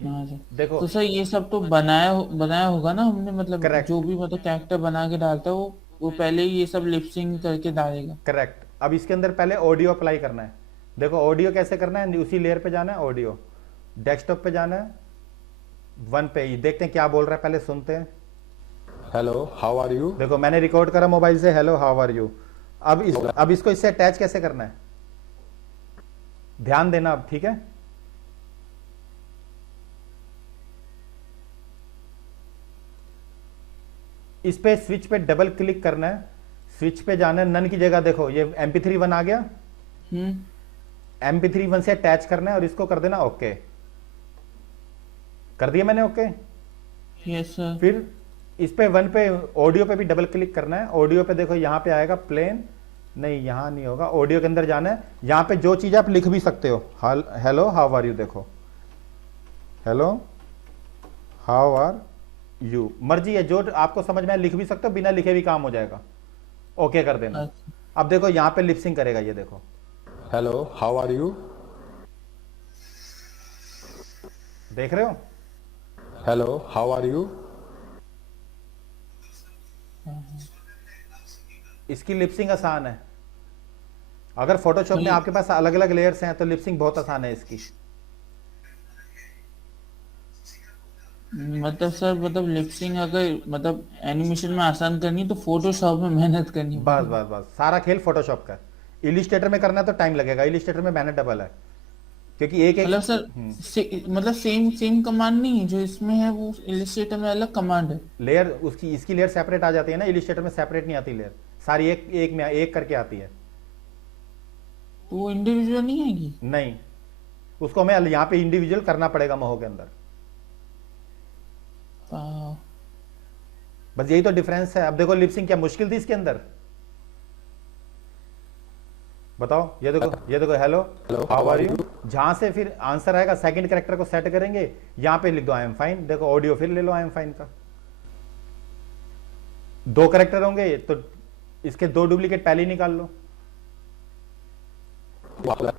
हाँ सर। देखो तो सर ये सब तो बनाया होगा ना हमने, मतलब Correct. जो भी मतलब कैरेक्टर बना के डालता है वो पहले ही ये सब लिपसिंग करके डालेगा। करेक्ट। अब इसके अंदर पहले ऑडियो अप्लाई करना है। देखो ऑडियो कैसे करना है, उसी लेयर पे जाना है, ऑडियो डेस्कटॉप पे जाना है, 1 पे ही देखते हैं क्या बोल रहा है, पहले सुनते हैं। Hello, how are you? देखो मैंने रिकॉर्ड करा मोबाइल से, हेलो हाउ आर यू। अब इसको इससे अटैच कैसे करना है, ध्यान देना अब, ठीक है। इस पे स्विच पे डबल क्लिक करना है, स्विच पे जाना है, नन की जगह देखो ये MP3 1 आ गया। MP3 1 से अटैच करना है और इसको कर देना ओके। कर दिया मैंने ओके। Yes sir. फिर इस पे 1 पे ऑडियो पे भी डबल क्लिक करना है। ऑडियो पे देखो यहाँ पे आएगा प्लेन, नहीं यहाँ नहीं होगा, ऑडियो के अंदर जाना है। यहाँ पे जो चीज आप लिख भी सकते हो, हेलो हाउ आर यू, देखो हेलो हाउ आर यू मर्जी है, जो आपको समझ में आए लिख भी सकते हो, बिना लिखे भी काम हो जाएगा। ओके कर देना। अच्छा। अब देखो यहाँ पे लिपसिंग करेगा, ये देखो Hello, how are you? देख रहे हो। Hello, how are you? इसकी लिपसिंग आसान है। अगर फोटोशॉप में आपके पास अलग अलग लेयर्स हैं तो लिपसिंग बहुत आसान है इसकी। मतलब सर, मतलब लिपसिंग अगर मतलब एनिमेशन में आसान करनी है तो फोटोशॉप में मेहनत करनी है। बस बस बस, सारा खेल फोटोशॉप का है। इलिस्ट्रेटर में करना है तो टाइम लगेगा, इलिस्ट्रेटर में मेहनत डबल है, क्योंकि एक मतलब सर मतलब सेम सेम कमांड नहीं है जो इसमें है, वो इलस्ट्रेटर में अलग कमांड है। लेयर उसकी इसकी लेयर सेपरेट आ जाती है ना, इलिस्ट्रेटर में सेपरेट नहीं आती लेयर, सारी एक एक में एक करके आती है। तो वो इंडिविजुअल नहीं आएगी? नहीं, उसको हमें यहाँ पे इंडिविजुअल करना पड़ेगा मोहो के अंदर। बस यही तो डिफरेंस है। अब देखो लिपसिंग क्या मुश्किल थी इसके अंदर, बताओ। ये देखो हेलो हाउ आर यू, जहां से फिर आंसर आएगा सेकंड कैरेक्टर को सेट करेंगे, यहां पे लिख दो आई एम फाइन। देखो ऑडियो फिर ले लो आई एम फाइन का। दो कैरेक्टर होंगे तो इसके दो डुप्लीकेट पहले ही निकाल लो। Hello,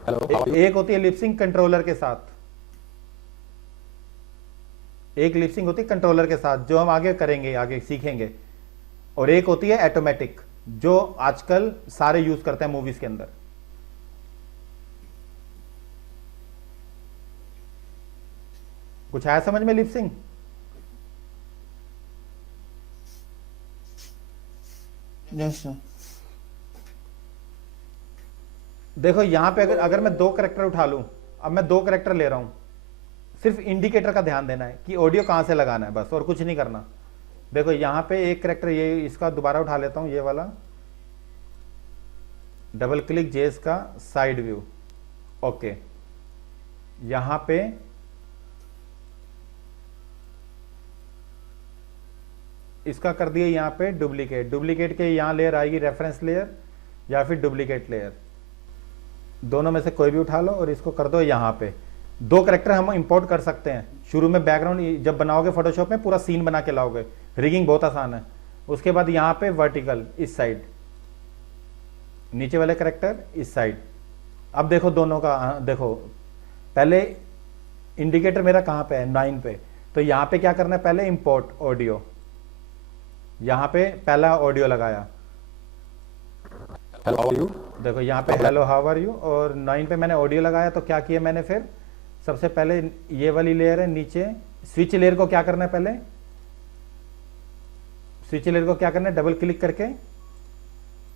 how are you? एक होती है लिपसिंग कंट्रोलर के साथ, एक लिपसिंग होती है कंट्रोलर के साथ जो हम आगे करेंगे, आगे सीखेंगे, और एक होती है ऑटोमेटिक जो आजकल सारे यूज करते हैं मूवीज के अंदर। कुछ आया समझ में लिपसिंग? Yes sir. देखो यहां पे अगर मैं दो कैरेक्टर उठा लूं, अब मैं दो कैरेक्टर ले रहा हूं, सिर्फ इंडिकेटर का ध्यान देना है कि ऑडियो कहां से लगाना है, बस, और कुछ नहीं करना। देखो यहां पे एक कैरेक्टर, ये इसका दोबारा उठा लेता हूं, ये वाला, डबल क्लिक जेस का साइड व्यू, ओके। यहां पे इसका कर दिया यहां पे डुप्लीकेट, डुप्लीकेट के यहां लेयर आएगी रेफरेंस लेयर या फिर डुप्लीकेट लेयर, दोनों में से कोई भी उठा लो और इसको कर दो यहां पे। दो कैरेक्टर हम इंपोर्ट कर सकते हैं। शुरू में बैकग्राउंड जब बनाओगे फोटोशॉप में पूरा सीन बना के लाओगे, रिगिंग बहुत आसान है। उसके बाद यहां पे वर्टिकल इस साइड, नीचे वाले कैरेक्टर इस साइड। अब देखो दोनों का, देखो पहले इंडिकेटर मेरा कहां पे है, 9 पे, तो यहां पे क्या करना है, पहले इंपोर्ट ऑडियो, यहां पे पहला ऑडियो लगाया। Hello, how are you? देखो यहाँ पे हेलो हाउ आर यू, और 9 पे मैंने ऑडियो लगाया, तो क्या किया मैंने, फिर सबसे पहले ये वाली लेयर है नीचे, स्विच लेयर को क्या करना है, पहले स्विच लेयर को क्या करना है, डबल क्लिक करके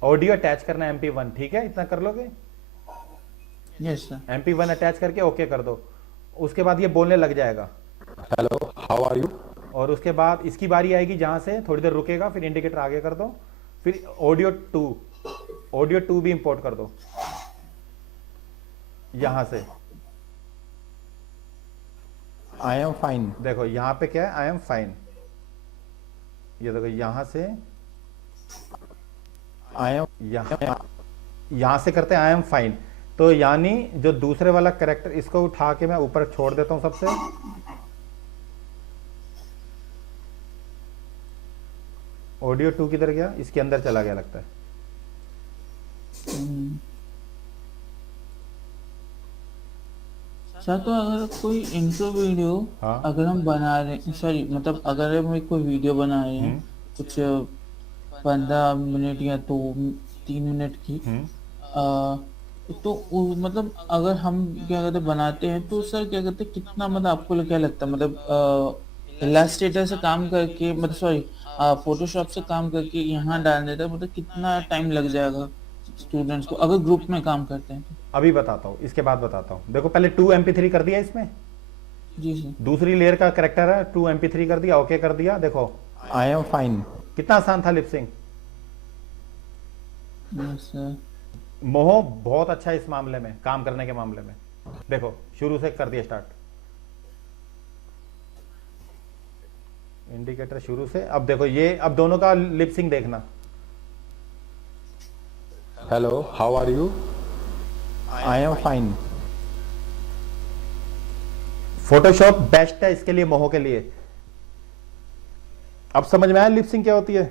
ऑडियो अटैच करना है MP1, ठीक है, इतना कर लोगे। Yes sir. MP1 अटैच करके ओके कर दो। उसके बाद ये बोलने लग जाएगा Hello, how are you? और उसके बाद इसकी बारी आएगी, जहां से थोड़ी देर रुकेगा, फिर इंडिकेटर आगे कर दो, फिर ऑडियो 2 भी इंपोर्ट कर दो यहां से। I am fine. देखो यहां पे क्या है, आई एम फाइन, ये देखो यहां से I am. यहां से करते हैं आई एम फाइन। तो यानी जो दूसरे वाला कैरेक्टर, इसको उठा के मैं ऊपर छोड़ देता हूं सबसे, ऑडियो 2 किधर गया, इसके अंदर चला गया लगता है। सर तो अगर कोई इंट्रो वीडियो हाँ। अगर हम बना रहे हैं, सॉरी मतलब अगर हम एक कोई वीडियो बना रहे हैं कुछ 15 मिनट या तो 3 मिनट की, तो मतलब अगर हम क्या कहते हैं बनाते हैं, तो सर क्या कहते हैं कितना, मतलब आपको क्या लगता है, मतलब इलस्ट्रेटर से काम करके, मतलब सॉरी फोटोशॉप से काम करके यहाँ डाल देता है, मतलब कितना टाइम लग जाएगा स्टूडेंट्स को अगर ग्रुप में काम करते हैं तो? अभी बताता हूँ, इसके बाद बताता हूँ। देखो पहले 2 MP3 कर दिया इसमें, जी सर। दूसरी लेयर का कैरेक्टर है, 2 MP3 कर दिया, ओके कर दिया। देखो I am fine. कितना आसान था लिपसिंग। Yes sir. मोहो बहुत अच्छा है इस मामले में, काम करने के मामले में। देखो शुरू से कर दिया स्टार्ट, इंडिकेटर शुरू से। अब देखो ये, अब दोनों का लिपसिंग देखना। Hello, how are you? I am fine. Photoshop best है इसके लिए, मोहो के लिए। अब समझ में आया लिप सिंक क्या होती है?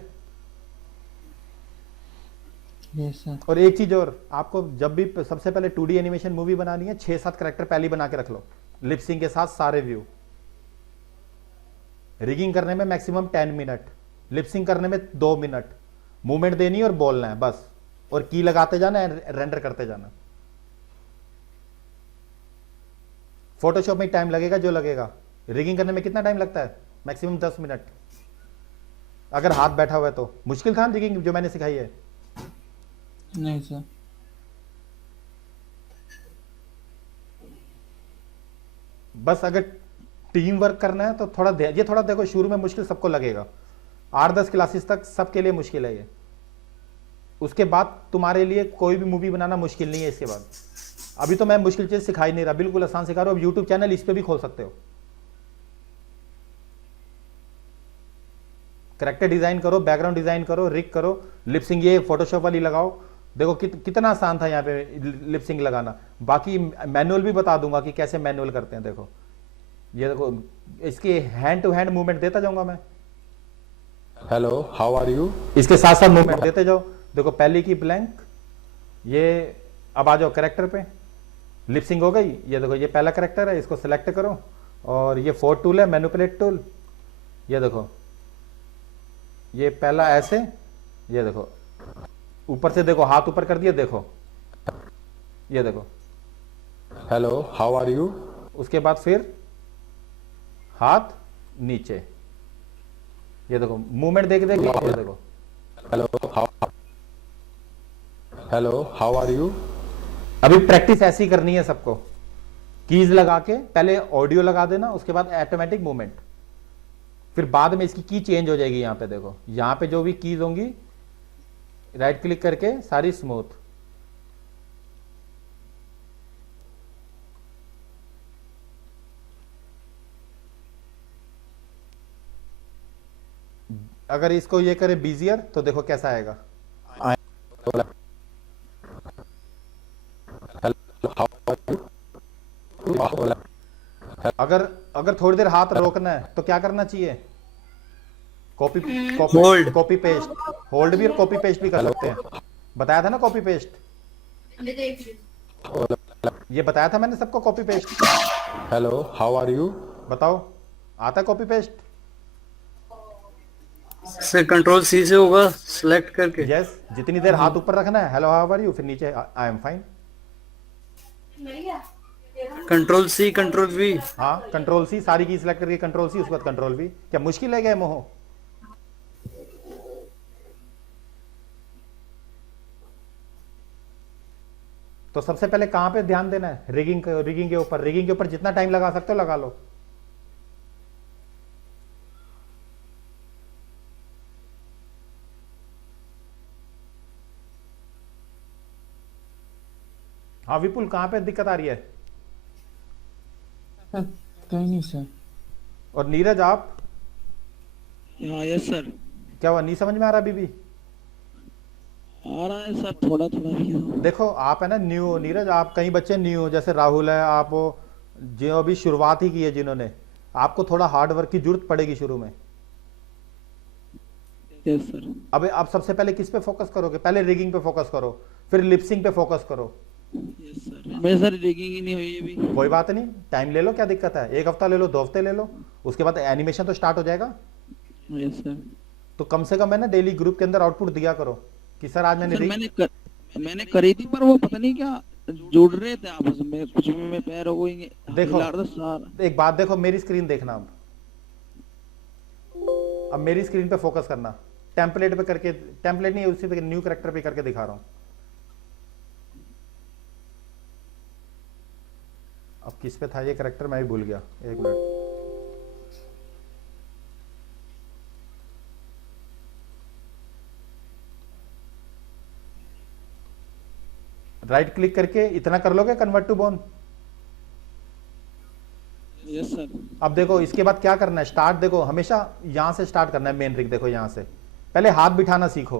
Yes sir. और एक चीज और, आपको जब भी सबसे पहले 2D एनिमेशन मूवी बनानी है 6-7 करेक्टर पहले ही बना के रख लो, लिप सिंक के साथ सारे व्यू। रिगिंग करने में मैक्सिमम 10 मिनट, लिप सिंक करने में 2 मिनट, मूवमेंट देनी है और बोलना है बस, और की लगाते जाना है, रेंडर करते जाना। फोटोशॉप में टाइम लगेगा जो लगेगा, रिगिंग करने में कितना टाइम लगता है? मैक्सिमम 10 मिनट, अगर हाथ बैठा हुआ है तो। मुश्किल था रिगिंग जो मैंने सिखाई है? नहीं सर। बस अगर टीम वर्क करना है तो थोड़ा ये थोड़ा देखो, शुरू में मुश्किल सबको लगेगा, 8-10 क्लासेस तक सबके लिए मुश्किल है ये। उसके बाद तुम्हारे लिए कोई भी मूवी बनाना मुश्किल नहीं है इसके बाद। अभी तो मैं मुश्किल चीज सिखा ही नहीं रहा, बिल्कुल आसान सिखा रहा हूं। अब यूट्यूब चैनल इस पे भी खोल सकते हो, करेक्टर डिजाइन करो, बैकग्राउंड डिजाइन करो, रिग करो, लिपसिंग ये फोटोशॉप वाली लगाओ। देखो कितना आसान था यहाँ पे लिपसिंग लगाना। बाकी मैनुअल भी बता दूंगा कि कैसे मैनुअल करते हैं। देखो ये देखो, इसके हैंड टू हैंड मूवमेंट देता जाऊंगा मैं। Hello, how are you? इसके साथ साथ मूवमेंट देते जाओ। देखो पहली की ब्लैंक, ये अब आ जाओ करेक्टर पे, लिपसिंग हो गई। ये देखो ये पहला करेक्टर है, इसको सिलेक्ट करो, और ये 4 टूल है, मैनिपुलेट टूल। ये देखो ये पहला ऐसे, ये देखो ऊपर से, देखो हाथ ऊपर कर दिया, देखो ये देखो। Hello, how are you? उसके बाद फिर हाथ नीचे, ये देखो मूवमेंट देख देख, ये देखो। Hello, how are you? अभी प्रैक्टिस ऐसी करनी है सबको, कीज लगा के पहले ऑडियो लगा देना, उसके बाद ऑटोमेटिक मूवमेंट, फिर बाद में इसकी की चेंज हो जाएगी। यहां पे देखो, यहां पे जो भी कीज होंगी राइट क्लिक करके सारी स्मूथ। अगर इसको ये करे बिजियर तो देखो कैसा आएगा। अगर थोड़ी देर हाथ रोकना है तो क्या करना चाहिए? Copy Hold. Copy paste, hold भी और कॉपी पेस्ट भी कर सकते हैं। बताया था ना कॉपी पेस्ट, ये बताया था मैंने सबको copy paste. Hello, how are you? बताओ आता कॉपी पेस्ट? से कंट्रोल सी से होगा सिलेक्ट करके। यस, जितनी देर हाथ ऊपर रखना है, हेलो हाउ आर यू, फिर नीचे I am fine. Control C control V. हाँ कंट्रोल सी, सारी की सिलेक्ट करके कंट्रोल सी, उसके बाद कंट्रोल वी। क्या मुश्किल है क्या मोह? तो सबसे पहले कहां पे ध्यान देना है? रिगिंग के ऊपर। रिगिंग के ऊपर जितना टाइम लगा सकते हो लगा लो। हाँ विपुल, कहां पे दिक्कत आ रही है? कहीं नहीं सर। और नीरज आप? हाँ यस सर। क्या हुआ, नहीं समझ में आ रहा अभी भी? आ रहा है सर, थोड़ा थोड़ा भी हो। देखो आप है ना न्यू हो नीरज, आप कई बच्चे न्यू हो, जैसे राहुल है, आप हो जो अभी शुरुआत ही की है जिन्होंने, आपको थोड़ा हार्ड वर्क की जरूरत पड़ेगी शुरू में। Yes sir. अब सबसे पहले किस पे फोकस करोगे? पहले रिगिंग पे फोकस करो, फिर लिपसिंग पे फोकस करो। Yes sir. मेरे सर रिगिंग ही नहीं हुई अभी। कोई बात नहीं, टाइम ले लो, क्या दिक्कत है? 1 हफ्ता ले लो, 2 हफ्ते ले लो, उसके बाद एनिमेशन तो स्टार्ट हो जाएगा। Yes sir. तो कम से कम है ना डेली ग्रुप के अंदर आउटपुट दिया करो कि सर आज मैंने सर मैंने करी थी, पर वो पता नहीं क्या जुड़ रहे थे आपस में, कुछ में पैर हो गई। देखो सर एक बात देखो, मेरी स्क्रीन देखना। अब मेरी स्क्रीन पे फोकस करना, टेम्पलेट पे करके, टेम्पलेट नहीं उसी पे न्यू कैरेक्टर पे करके दिखा रहा हूं। अब किस पे था ये कैरेक्टर, मैं भी भूल गया, 1 मिनट। राइट क्लिक करके इतना कर लोगे, convert to bone. Yes sir. अब देखो इसके बाद क्या करना है, स्टार्ट देखो हमेशा यहां से स्टार्ट करना है। मेन रिग देखो यहां से पहले हाथ बिठाना सीखो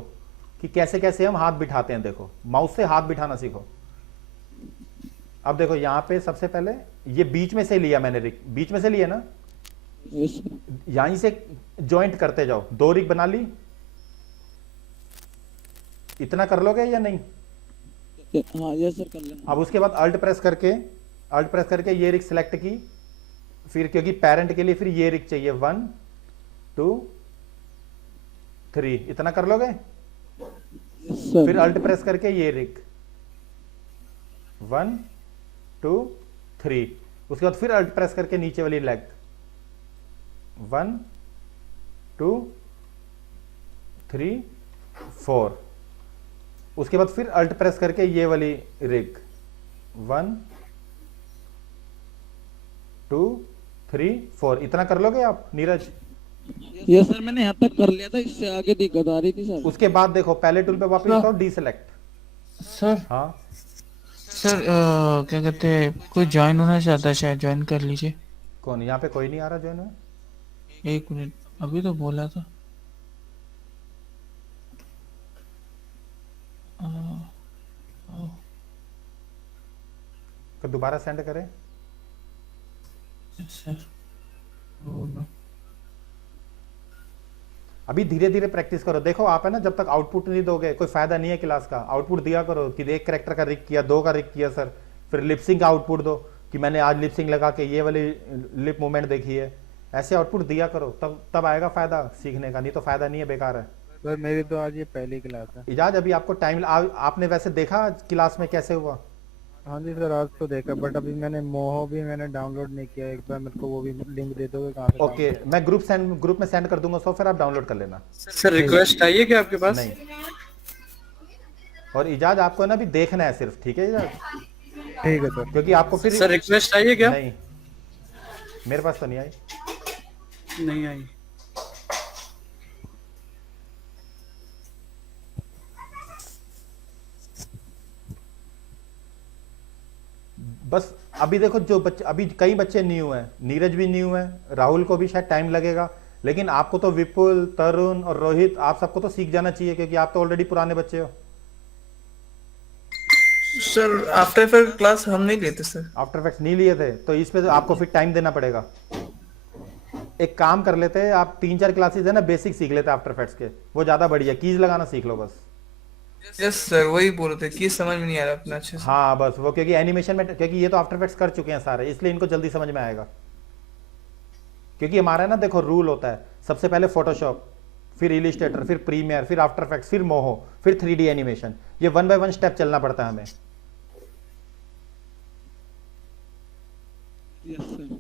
कि कैसे कैसे हम हाथ बिठाते हैं। देखो माउस से हाथ बिठाना सीखो। अब देखो यहां पे सबसे पहले ये बीच में से लिया मैंने रिग, बीच में से लिया ना, यस सर। यहीं से जॉइंट करते जाओ, 2 रिग बना ली, इतना कर लोगे या नहीं? हाँ यस सर, कर लेना। अब उसके बाद अल्ट प्रेस करके ये रिग सेलेक्ट की, फिर क्योंकि पेरेंट के लिए फिर ये रिग चाहिए, 1 2 3, इतना कर लोगे? Yes sir. फिर अल्ट प्रेस करके ये रिग 1 2 3, उसके बाद फिर अल्ट प्रेस करके नीचे वाली लेग 1 2 3 4, उसके बाद फिर अल्ट प्रेस करके ये वाली रिग 1 2 3 4, इतना कर लोगे आप नीरज? यस सर, मैंने यहाँ तक कर लिया था, इससे आगे दिक्कत आ रही थी सर। उसके बाद देखो पहले टूल पे वापस आओ, डी सेलेक्ट। सर हाँ सर क्या कहते हैं, कोई ज्वाइन होना चाहता है, शायद ज्वाइन कर लीजिए। कौन? यहाँ पे कोई नहीं आ रहा जो है। 1 मिनट, अभी तो बोला था। तो दोबारा सेंड करें। सर अभी धीरे धीरे प्रैक्टिस करो। देखो आप है ना, जब तक आउटपुट नहीं दोगे कोई फायदा नहीं है क्लास का। आउटपुट दिया करो कि 1 कैरेक्टर का रिक किया, 2 का रिक किया सर, फिर लिपसिंग का आउटपुट दो कि मैंने आज लिपसिंग लगा के ये वाली लिप मूवमेंट देखी है। ऐसे आउटपुट दिया करो, तब आएगा फायदा सीखने का, नहीं तो फायदा नहीं है, बेकार है। सर मेरी तो आज ये पहली क्लास है। इजाज अभी आपको टाइम आपने वैसे देखा क्लास में कैसे हुआ? हाँ जी सर, आज तो देखा, बट अभी मैंने मोहो भी मैंने डाउनलोड नहीं किया। एक बार मेरे को वो भी लिंक दे दोगे कहाँ से? ओके, मैं ग्रुप में सेंड कर दूंगा सो, फिर आप डाउनलोड कर लेना। सर रिक्वेस्ट आई है क्या आपके पास? नहीं, और इजाज आपको ना अभी देखना है सिर्फ, ठीक है इजाज? ठीक है सर। क्योंकि आपको फिर सर रिक्वेस्ट आई है क्या? नहीं, मेरे पास तो नहीं आई। नहीं आई। बस अभी देखो जो बच्चे, अभी कई बच्चे न्यू हैं, नीरज भी न्यू है, राहुल को भी शायद टाइम लगेगा, लेकिन आपको तो विपुल, तरुण और रोहित, आप सबको तो सीख जाना चाहिए क्योंकि आप तो ऑलरेडी पुराने बच्चे हो। सर आफ्टर इफेक्ट क्लास हम नहीं लेते सर। आफ्टर इफेक्ट्स नहीं लिए थे तो इस पे तो आपको फिर टाइम देना पड़ेगा। एक काम कर लेते हैं, आप 3-4 क्लासेस है ना बेसिक सीख लेते हैं आफ्टर इफेक्ट्स के, वो ज्यादा बढ़िया। कीज लगाना सीख लो बस। यस सर, वही बोल रहे थे कि समझ में नहीं आ रहा अपना अच्छे से। हाँ बस वो, क्योंकि एनिमेशन में, क्योंकि ये तो आफ्टर इफेक्ट्स कर चुके हैं सारे, इसलिए इनको जल्दी समझ में आएगा। क्योंकि हमारा ना देखो रूल होता है, सबसे पहले फोटोशॉप, फिर इलिस्ट्रेटर, फिर प्रीमियर, फिर आफ्टर इफेक्ट्स, फिर मोहो, फिर 3D एनिमेशन। ये 1 बाय 1 स्टेप चलना पड़ता है हमें। Yes sir.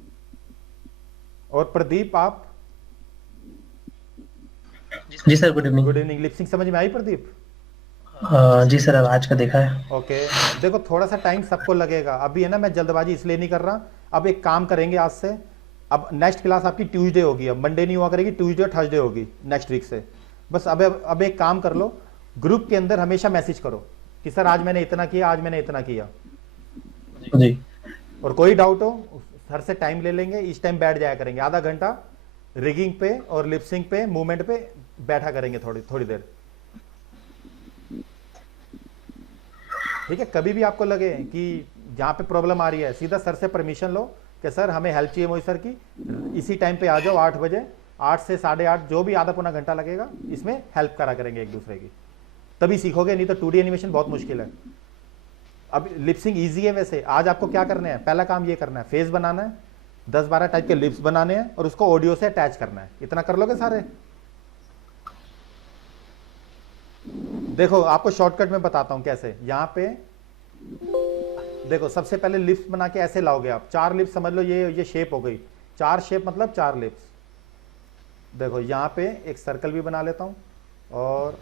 और प्रदीप आप? जी sir, good evening. Good evening. Lip syncing समझ में आई प्रदीप? जी सर, अब आज का देखा है। ओके, देखो थोड़ा सा टाइम सबको लगेगा अभी, है ना, मैं जल्दबाजी इसलिए नहीं कर रहा। अब एक काम करेंगे आज से, अब नेक्स्ट क्लास आपकी ट्यूसडे होगी, अब मंडे नहीं हुआ करेगी, ट्यूसडे और थर्सडे होगी नेक्स्ट वीक से। बस अब एक काम कर लो, ग्रुप के अंदर हमेशा मैसेज करो कि सर आज मैंने इतना किया, आज मैंने इतना किया जी। और कोई डाउट हो सर से टाइम ले लेंगे, इस टाइम बैठ जाया करेंगे, आधा घंटा रिगिंग पे और लिपसिंग पे, मूवमेंट पे बैठा करेंगे थोड़ी देर, ठीक है? कभी भी आपको लगे कि जहाँ पे प्रॉब्लम आ रही है, सीधा सर से परमिशन लो कि सर हमें हेल्प चाहिए मोहित सर की, इसी टाइम पे आ जाओ 8 बजे, 8 से 8:30, जो भी आधा पौना घंटा लगेगा, इसमें हेल्प करा करेंगे एक दूसरे की, तभी सीखोगे, नहीं तो 2D एनिमेशन बहुत मुश्किल है। अब लिपसिंग ईजी है वैसे। आज आपको क्या करना है, पहला काम ये करना है, फेस बनाना है, 10-12 टाइप के लिप्स बनाने हैं और उसको ऑडियो से अटैच करना है। इतना कर लोगे सारे? देखो आपको शॉर्टकट में बताता हूं कैसे। यहाँ पे देखो, सबसे पहले लिप्स बना के ऐसे लाओगे आप, 4 लिप्स समझ लो, ये शेप हो गई, 4 शेप मतलब 4 लिप्स। देखो यहाँ पे एक सर्कल भी बना लेता हूँ, और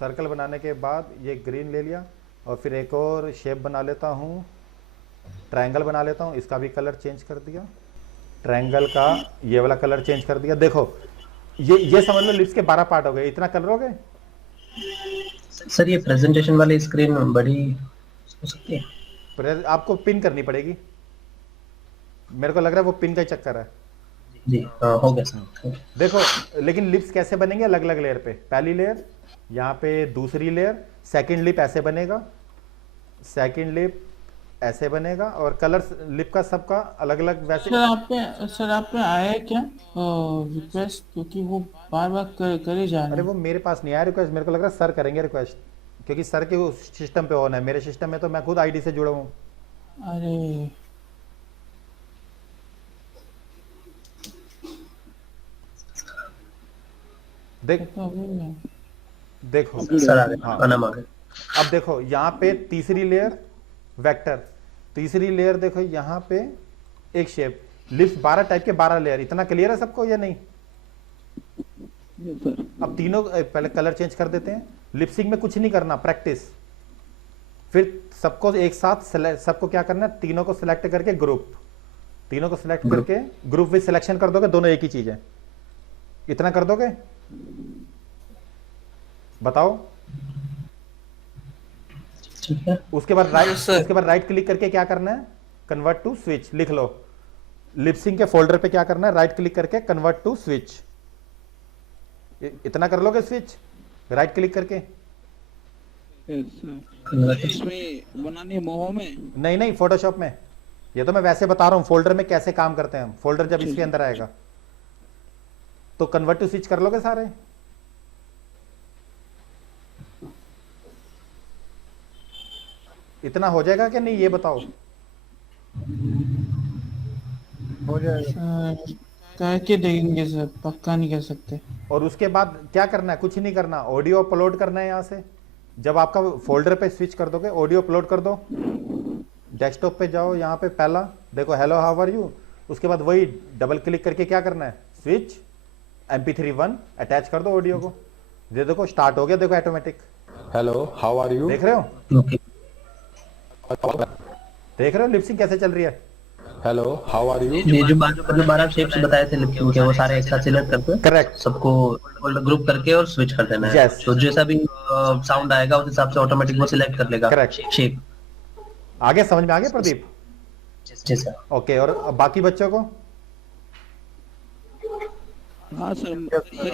सर्कल बनाने के बाद ये ग्रीन ले लिया, और फिर एक और शेप बना लेता हूँ, ट्रायंगल बना लेता हूँ, इसका भी कलर चेंज कर दिया, ट्रायंगल का ये वाला कलर चेंज कर दिया। देखो ये समझ लो लिप्स के 12 पार्ट हो गए। इतना कर लोगे? सर ये प्रेजेंटेशन वाली स्क्रीन बड़ी हो सकती है? आपको पिन करनी पड़ेगी, मेरे को लग रहा है वो पिन का ही चक्कर है जी। हो गया सर। देखो लेकिन लिप्स कैसे बनेंगे, अलग अलग लेयर पे, पहली लेयर यहाँ पे, दूसरी लेयर, सेकंड लिप ऐसे बनेगा, सेकंड लिप, ऐसे बनेगा और कलर लिप का सबका अलग अलग वैसे। सर आप पे आया है क्या रिक्वेस्ट, क्योंकि वो बार बार कर ही जा रहे अरे हैं। वो मेरे पास नहीं आया रिक्वेस्ट, मेरे को लग रहा है सर करेंगे रिक्वेस्ट, क्योंकि सर के उस सिस्टम पे ऑन है, मेरे सिस्टम में तो मैं खुद आईडी से जुड़ा हूँ। अरे देख तो अभी मैं देखो सर आ गए, हाँ अनम आ गए। अब देखो यहाँ पे तीसरी लेयर वेक्टर, तीसरी लेयर देखो यहाँ पे एक शेप, लिप्स 12 टाइप के 12 लेयर। इतना क्लियर है सबको या नहीं? Yes sir. अब तीनों पहले कलर चेंज कर देते हैं। लिपसिंग में कुछ नहीं करना, प्रैक्टिस। फिर सबको एक साथ सबको क्या करना है, तीनों को सिलेक्ट करके ग्रुप, तीनों को सिलेक्ट करके ग्रुप विद सिलेक्शन कर दोगे, दोनों एक ही चीज है। इतना कर दोगे? बताओ। ठीक है। उसके बाद राइट, Yes, sir. उसके बाद राइट क्लिक करके क्या करना है, कन्वर्ट टू स्विच लिख लो। लिपसिंग के फोल्डर पे क्या करना है, राइट क्लिक करके कन्वर्ट टू स्विच। इतना कर लोगे स्विच राइट क्लिक करके? Yes sir. इसमें बनानी है मोहो में? नहीं नहीं, फोटोशॉप में। ये तो मैं वैसे बता रहा हूं फोल्डर में कैसे काम करते हैं हम। फोल्डर जब इसके अंदर आएगा तो कन्वर्ट टू स्विच कर लोगे सारे। इतना हो जाएगा कि नहीं ये बताओ। हो जाएगा। करके देखेंगे सर, पक्का नहीं कर सकते। और उसके बाद क्या करना है, कुछ नहीं करना, ऑडियो अपलोड करना है। यहां से जब आपका फोल्डर पे स्विच कर दोगे, ऑडियो अपलोड कर दो। डेस्कटॉप पे जाओ, यहाँ पे पहला देखो हेलो हाउ आर यू, उसके बाद वही डबल क्लिक करके क्या करना है, स्विच MP3 1 अटैच कर दो ऑडियो को। ये देखो स्टार्ट हो गया, देखो automatic. Hello how are you. देख रहे हो, ओके। देख रहे हो लिपसिंग कैसे चल रही है। Hello how are you. ये जो 12 शेप्स बताए थे लिपसिंग के, वो सारे एक साथ सिलेक्ट करके करेक्ट, सबको ग्रुप करके और स्विच कर देना है। Yes. तो जैसा भी साउंड आएगा उस हिसाब से ऑटोमेटिक वो सिलेक्ट कर लेगा। Correct. शेप। आगे समझ में आ गया प्रदीप? जी सर। ओके, और अब बाकी बच्चों को? हाँ सर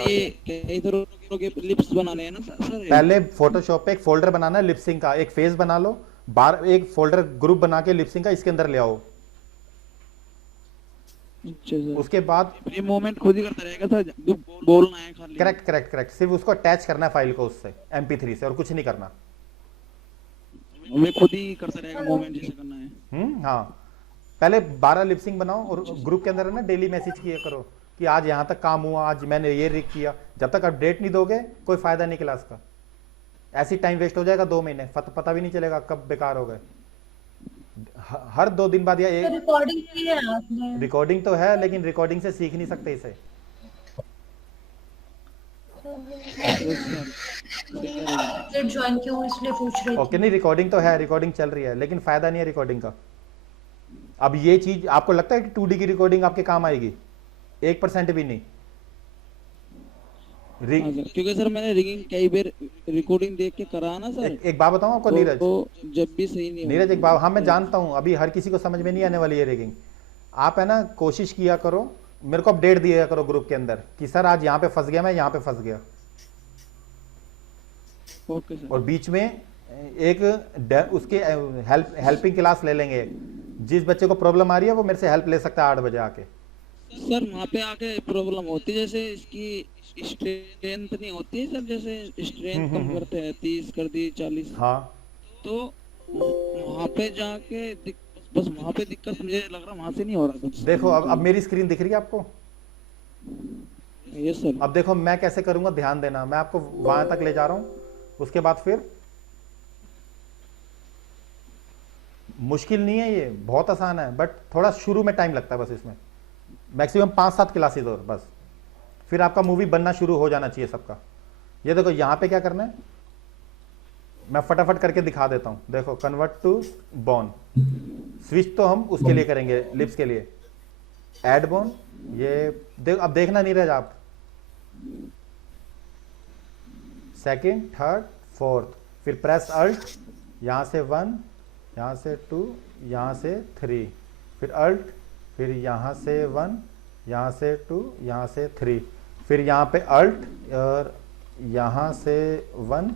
ये कई तरह के लिप्स बनाने हैं ना सर? पहले फोटोशॉप पे एक फोल्डर बनाना है लिपसिंग का, एक फेज बना लो, बार एक फोल्डर ग्रुप बना के लिपसिंग का इसके अंदर ले आओ। अच्छा सर। उसके बाद ये मूवमेंट खुद ही करता रहेगा सर, जो बोलना है खाली? करेक्ट करेक्ट करेक्ट, सिर्फ उसको अटैच करना है फाइल को उससे MP3 से, और कुछ नहीं करना। मैं खुद ही करता रहेगा मूवमेंट जैसे करना है। हाँ, पहले 12 लिपसिंग बनाओ और ग्रुप के अंदर है ना डेली मैसेज किया करो कि आज यहाँ तक काम हुआ, आज मैंने ये रिक किया। जब तक अपडेट नहीं दोगे कोई फायदा नहीं क्लास का। ऐसी टाइम वेस्ट हो जाएगा 2 महीने, पता भी नहीं चलेगा कब बेकार हो गए। हर 2 दिन बाद या एक रिकॉर्डिंग की है आपने? रिकॉर्डिंग तो है, लेकिन रिकॉर्डिंग से सीख नहीं सकते इसे। ज्वाइन क्यों इसलिए पूछ रही थी। ओके, नहीं रिकॉर्डिंग तो है, रिकॉर्डिंग चल रही है, लेकिन फायदा नहीं है रिकॉर्डिंग का। अब ये चीज आपको लगता है कि 2D की रिकॉर्डिंग आपके काम आएगी? 1% भी नहीं। हाँ सर, क्योंकि सर मैंने रिगिंग कई बार रिकॉर्डिंग देख के करा ना सर। एक बात बताऊं आपको नीरज, तो जब भी सही नहीं नीरज एक बात, हाँ मैं जानता हूँ अभी हर किसी को समझ में नहीं आने वाली है रिगिंग। आप है ना कोशिश किया करो, मेरे को अपडेट दिया करो ग्रुप के अंदर कि सर आज यहाँ पे फंस गया, मैं यहाँ पे फंस गया। Okay sir. और बीच में एक उसके हेल्पिंग क्लास ले लेंगे। जिस बच्चे को प्रॉब्लम आ रही है वो मेरे से हेल्प ले सकता है 8 बजे आके। सर वहाँ पे आके प्रॉब्लम होती है, जैसे इसकी स्ट्रेंथ नहीं होती है सर, जैसे स्ट्रेंथ कम करते हैं, 30 कर दी 40। हाँ, तो वहाँ पे जाके बस वहाँ पे दिक्कत मुझे लग रहा, वहाँ से नहीं हो रहा कुछ। देखो अब मेरी स्क्रीन दिख रही है आपको? Yes sir. अब देखो मैं कैसे करूंगा, ध्यान देना। मैं आपको वहां तक ले जा रहा हूं, उसके बाद फिर मुश्किल नहीं है, ये बहुत आसान है, बट थोड़ा शुरू में टाइम लगता है बस। इसमें मैक्सिमम 5-7 क्लासेस और बस, फिर आपका मूवी बनना शुरू हो जाना चाहिए सबका। ये देखो यहाँ पे क्या करना है, मैं फटाफट करके दिखा देता हूँ। देखो कन्वर्ट टू बॉन, स्विच तो हम उसके लिए करेंगे लिप्स के लिए। ऐड बॉन, ये अब देखना नहीं रह आप, सेकेंड, थर्ड, फोर्थ, फिर प्रेस अल्ट, यहाँ से 1, यहाँ से 2, यहाँ से 3, फिर अल्ट, फिर यहाँ से 1, यहाँ से 2, यहाँ से 3, फिर यहाँ पे अल्ट और यहाँ से 1,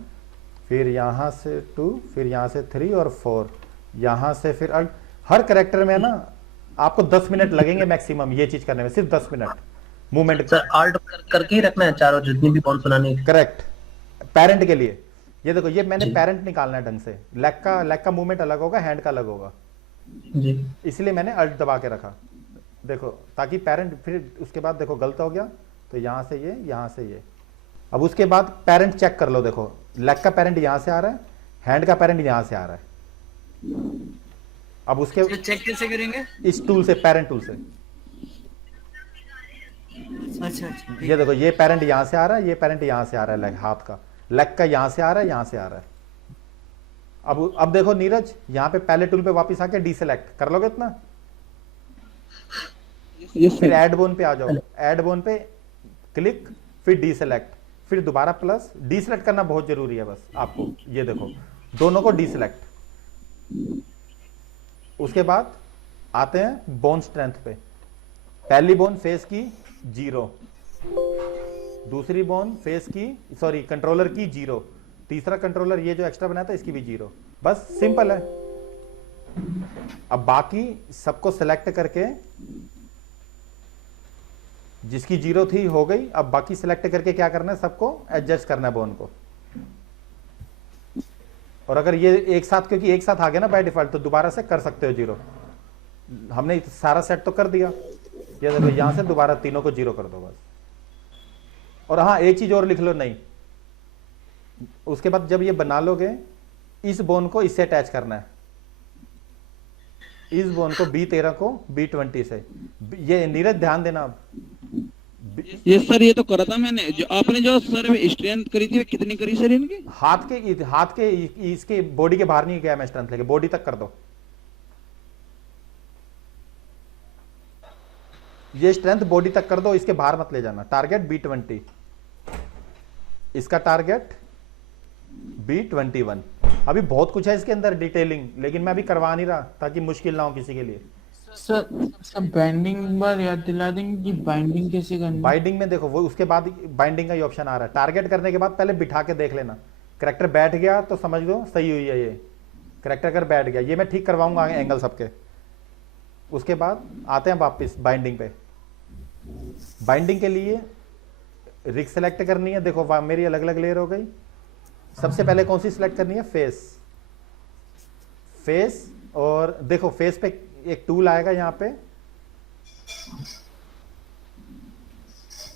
फिर यहाँ से 2, फिर यहाँ से 3 और 4, यहां से फिर हर करेक्टर में ना आपको 10 मिनट लगेंगे मैक्सिमम ये चीज करने में, सिर्फ 10 मिनट मूवमेंट। सर आल्ट करके ही रखना है चारों जितनी भी बॉन्ड्स बनानी है। करेक्ट। पेरेंट के लिए ये देखो, ये मैंने पेरेंट निकालना है ढंग से। लेग का मूवमेंट अलग होगा, हैंड का अलग होगा जी। इसलिए मैंने अल्ट दबा के रखा, देखो ताकि पेरेंट, फिर उसके बाद देखो गलत हो गया तो यहां से ये, यहां से ये। अब उसके बाद पेरेंट चेक कर लो, देखो लेग का पेरेंट यहां से आ रहा है, हैंड का पेरेंट यहां से आ रहा है। अब उसके चेक कैसे करेंगे? इस टूल से, पेरेंट टूल से। अच्छा अच्छा। ये देखो, ये पेरेंट यहां से आ रहा है, ये पेरेंट यहां से आ रहा है, लेग हाथ का, लेग का यहां से आ रहा है, यहां से आ रहा है। अब देखो नीरज, यहां पे पहले टूल पे वापस आके डीसेलेक्ट कर लोगे इतना, फिर ऐड बोन पे आ जाओ, ऐड बोन पे क्लिक, फिर डीसेलेक्ट, फिर दोबारा प्लस। डीसेलेक्ट करना बहुत जरूरी है बस आपको, ये देखो दोनों को डीसेलेक्ट। उसके बाद आते हैं बोन स्ट्रेंथ पे। पहली बोन फेस की 0, दूसरी बोन फेस की, सॉरी कंट्रोलर की 0, तीसरा कंट्रोलर ये जो एक्स्ट्रा बनाया था इसकी भी 0। बस सिंपल है। अब बाकी सबको सिलेक्ट करके, जिसकी 0 थी हो गई, अब बाकी सिलेक्ट करके क्या करना है, सबको एडजस्ट करना है बोन को। और अगर ये एक साथ, क्योंकि एक साथ आ गया ना बाय डिफॉल्ट, तो दोबारा से कर सकते हो 0। हमने सारा सेट तो कर दिया, ये देखो यहां से दोबारा तीनों को 0 कर दो बस। और हाँ एक चीज और लिख लो, नहीं उसके बाद जब ये बना लोगे, इस बोन को इससे अटैच करना है, इस बोन को B13 को B20 से। ये नीरज ध्यान देना। ये सर ये तो करा था मैंने, जो आपने जो सर स्ट्रेंथ करी थी कितनी करी सर इनकी? हाथ के इसके बॉडी के बाहर नहीं गया मैं स्ट्रेंथ लेके, बॉडी तक कर दो। ये स्ट्रेंथ बॉडी तक कर दो, इसके बाहर मत ले जाना। टारगेट B20, इसका टारगेट B21। अभी बहुत कुछ है इसके अंदर डिटेलिंग, लेकिन मैं अभी करवा नहीं रहा ताकि मुश्किल ना हो किसी के लिए। सर बाइंडिंग बार याद दिला देंगे कि बाइंडिंग कैसे करनी है? बाइंडिंग में देखो, वो उसके बाद बाइंडिंग का ही ऑप्शन आ रहा है। टारगेट करने के बाद पहले बिठा के देख लेना, करेक्टर बैठ गया तो समझ लो सही हुई है। ये करेक्टर अगर बैठ गया, ये मैं ठीक करवाऊंगा एंगल सबके। उसके बाद आते हैं वापस बाइंडिंग पे। बाइंडिंग के लिए रिग सेलेक्ट करनी है। देखो मेरी अलग अलग लेयर हो गई। सबसे पहले कौन सी सिलेक्ट करनी है? फेस। और देखो फेस पे एक टूल आएगा यहाँ पे,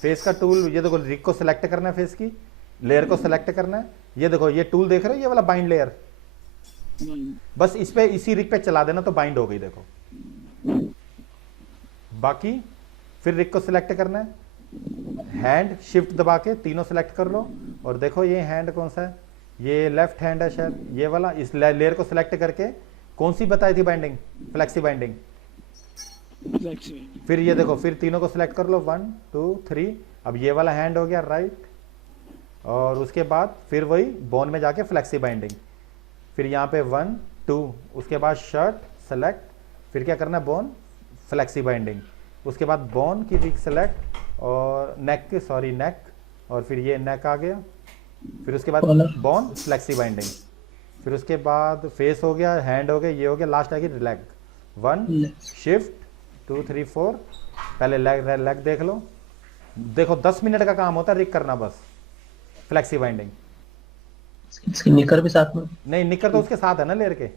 फेस का टूल। ये देखो रिग को सिलेक्ट करना है, फेस की लेयर को सिलेक्ट करना है। ये देखो ये टूल देख रहे हो, ये वाला बाइंड लेयर, बस इस पे इसी रिग पे चला देना तो बाइंड हो गई। देखो बाकी फिर रिग को सिलेक्ट करना है, हैंड शिफ्ट दबा के तीनों सिलेक्ट कर लो। और देखो ये हैंड कौन सा है, ये लेफ्ट हैंड है शायद, ये वाला। इस लेयर को सिलेक्ट करके कौन सी बताई थी बाइंडिंग? Flexi binding. फिर ये देखो फिर तीनों को सिलेक्ट कर लो, 1 2 3। अब ये वाला हैंड हो गया राइट। और उसके बाद फिर वही बोन में जाके फ्लेक्सी बाइंडिंग। फिर यहाँ पे 1 2, उसके बाद शर्ट सेलेक्ट, फिर क्या करना है बोन फ्लेक्सी बाइंडिंग। उसके बाद बोन की रिग सेलेक्ट और नेक, और फिर ये नेक आ गया। फिर उसके बाद बोन फ्लेक्सी बाइंडिंग। फिर उसके बाद फेस हो गया, हैंड हो गया, ये हो गया। लास्ट आएगी लेग, 1 शिफ्ट 2 3 4। पहले लेग देख लो। देखो 10 मिनट का काम होता है रिग करना, बस फ्लेक्सी बाइंडिंग। इसकी निकर भी साथ में? नहीं, निकर तो उसके साथ है ना लेयर के।